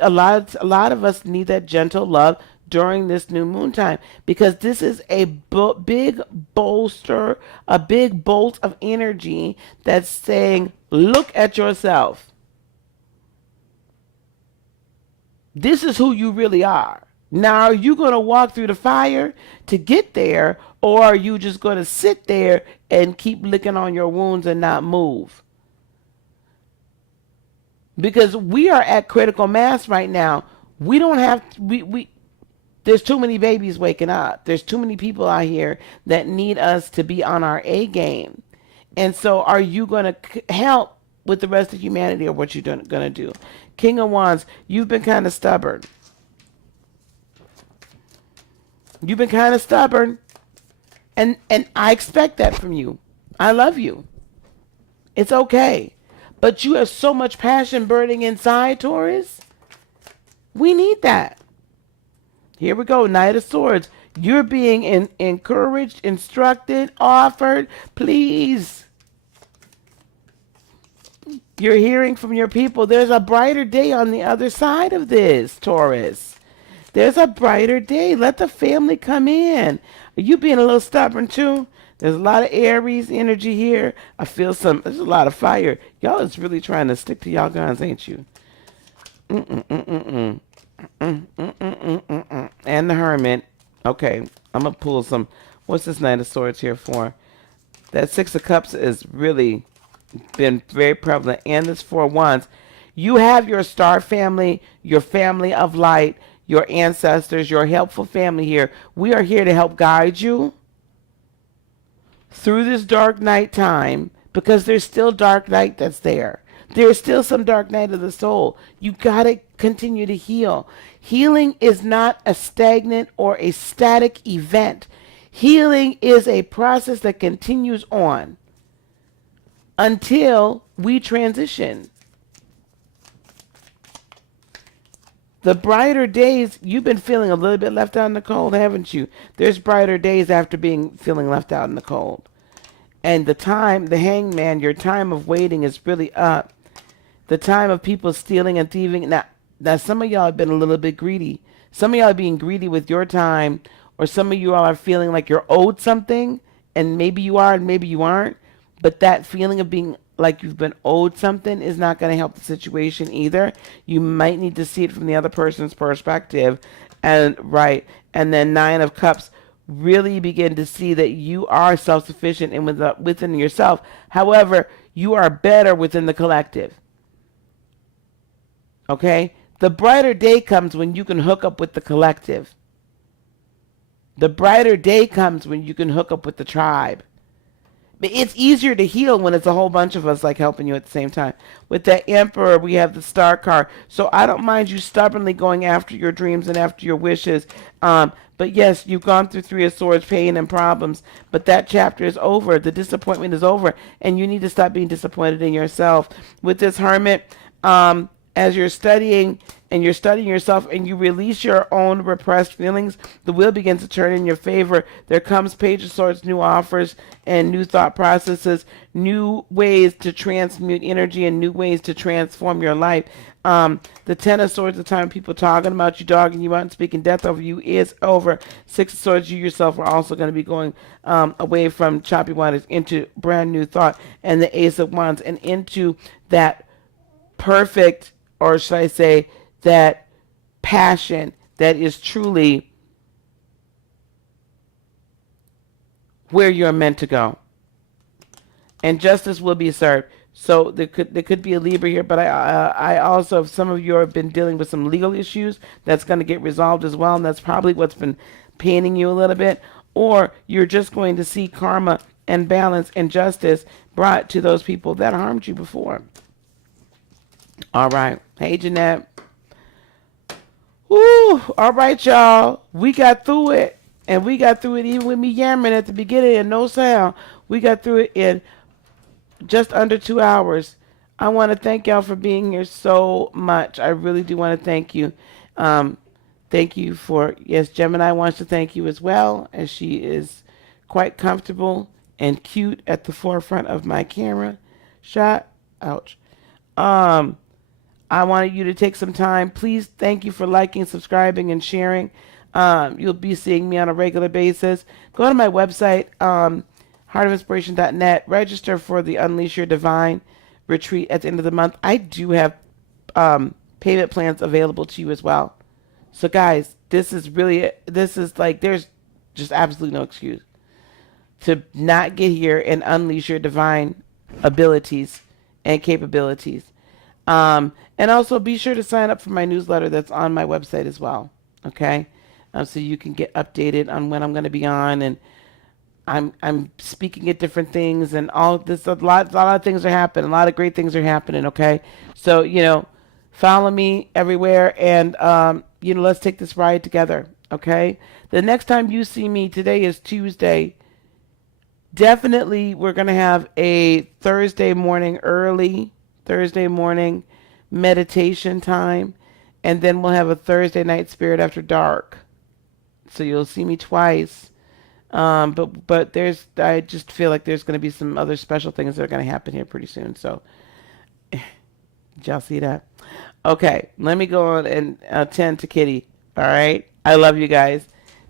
A lot of us need that gentle love during this new moon time, because this is a big bolster, a big bolt of energy that's saying, look at yourself. This is who you really are. Now, are you going to walk through the fire to get there, or are you just going to sit there and keep licking on your wounds and not move? Because we are at critical mass right now. We don't have, there's too many babies waking up. There's too many people out here that need us to be on our A game. And so are you going to help with the rest of humanity, or what you're going to do? King of Wands, you've been kind of stubborn. You've been kind of stubborn. And I expect that from you. I love you. It's okay. But you have so much passion burning inside, Taurus. We need that. Here we go, Knight of Swords. You're being encouraged, instructed, offered. Please. You're hearing from your people. There's a brighter day on the other side of this, Taurus. There's a brighter day. Let the family come in. Are you being a little stubborn too? There's a lot of Aries energy here. I feel there's a lot of fire. Y'all is really trying to stick to y'all guns, ain't you? And the Hermit. Okay, I'm going to pull some. What's this Knight of Swords here for? That Six of Cups is really been very prevalent. And this Four of Wands. You have your star family, your family of light, your ancestors, your helpful family here. We are here to help guide you through this dark night time, because there's still dark night that's there. There's still some dark night of the soul. You got to continue to heal. Healing is not a stagnant or a static event. Healing is a process that continues on until we transition. The brighter days, you've been feeling a little bit left out in the cold, haven't you? There's brighter days after feeling left out in the cold. And the hangman, your time of waiting is really up. The time of people stealing and thieving. Now some of y'all have been a little bit greedy. Some of y'all are being greedy with your time, or some of you all are feeling like you're owed something, and maybe you are and maybe you aren't. But that feeling of being like you've been owed something is not going to help the situation either. You might need to see it from the other person's perspective. And then Nine of Cups, really begin to see that you are self-sufficient and within yourself. However, you are better within the collective. Okay? The brighter day comes when you can hook up with the collective. The brighter day comes when you can hook up with the tribe. It's easier to heal when it's a whole bunch of us like helping you at the same time. With the Emperor, we have the Star card. So I don't mind you stubbornly going after your dreams and after your wishes. But yes, you've gone through Three of Swords, pain and problems. But that chapter is over. The disappointment is over. And you need to stop being disappointed in yourself. With this Hermit, as you're studying and you're studying yourself and you release your own repressed feelings, the wheel begins to turn in your favor. There comes Page of Swords, new offers and new thought processes, new ways to transmute energy and new ways to transform your life. The Ten of Swords, the time people talking about you, dogging you out and speaking death over you is over. Six of Swords, you yourself are also going to be going away from choppy waters into brand new thought. And the Ace of Wands, and into that perfect, or should I say, that passion that is truly where you're meant to go. And justice will be served. So there could be a Libra here, but I also, if some of you have been dealing with some legal issues, that's going to get resolved as well, and that's probably what's been paining you a little bit. Or you're just going to see karma and balance and justice brought to those people that harmed you before. All right. Hey, Jeanette. Woo! All right, y'all. We got through it. And we got through it even with me yammering at the beginning and no sound. We got through it in just under 2 hours. I want to thank y'all for being here so much. I really do want to thank you. Thank you for, yes, Gemini wants to thank you as well, as she is quite comfortable and cute at the forefront of my camera shot. Ouch. I wanted you to take some time. Please, thank you for liking, subscribing, and sharing. You'll be seeing me on a regular basis. Go to my website, heartofinspiration.net. Register for the Unleash Your Divine retreat at the end of the month. I do have payment plans available to you as well. So guys, this is like, there's just absolutely no excuse to not get here and unleash your divine abilities and capabilities. And also be sure to sign up for my newsletter that's on my website as well. Okay. So you can get updated on when I'm going to be on, and I'm speaking at different things, and all this, a lot of things are happening. A lot of great things are happening. Okay. So, follow me everywhere, and, let's take this ride together. Okay. The next time you see me, today is Tuesday. Definitely we're going to have a early Thursday morning meditation time, and then we'll have a Thursday night Spirit After Dark. So you'll see me twice. But I just feel like there's going to be some other special things that are going to happen here pretty soon. So did y'all see that? Okay, let me go on and attend to Kitty. All right. I love you guys.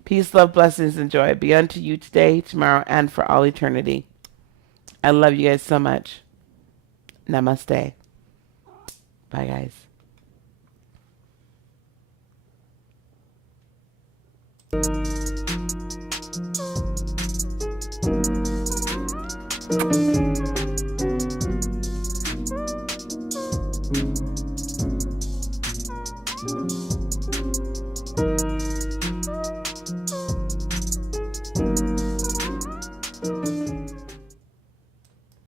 Peace, love, blessings, and joy be unto you today, tomorrow, and for all eternity. I love you guys so much. Namaste. Bye, guys.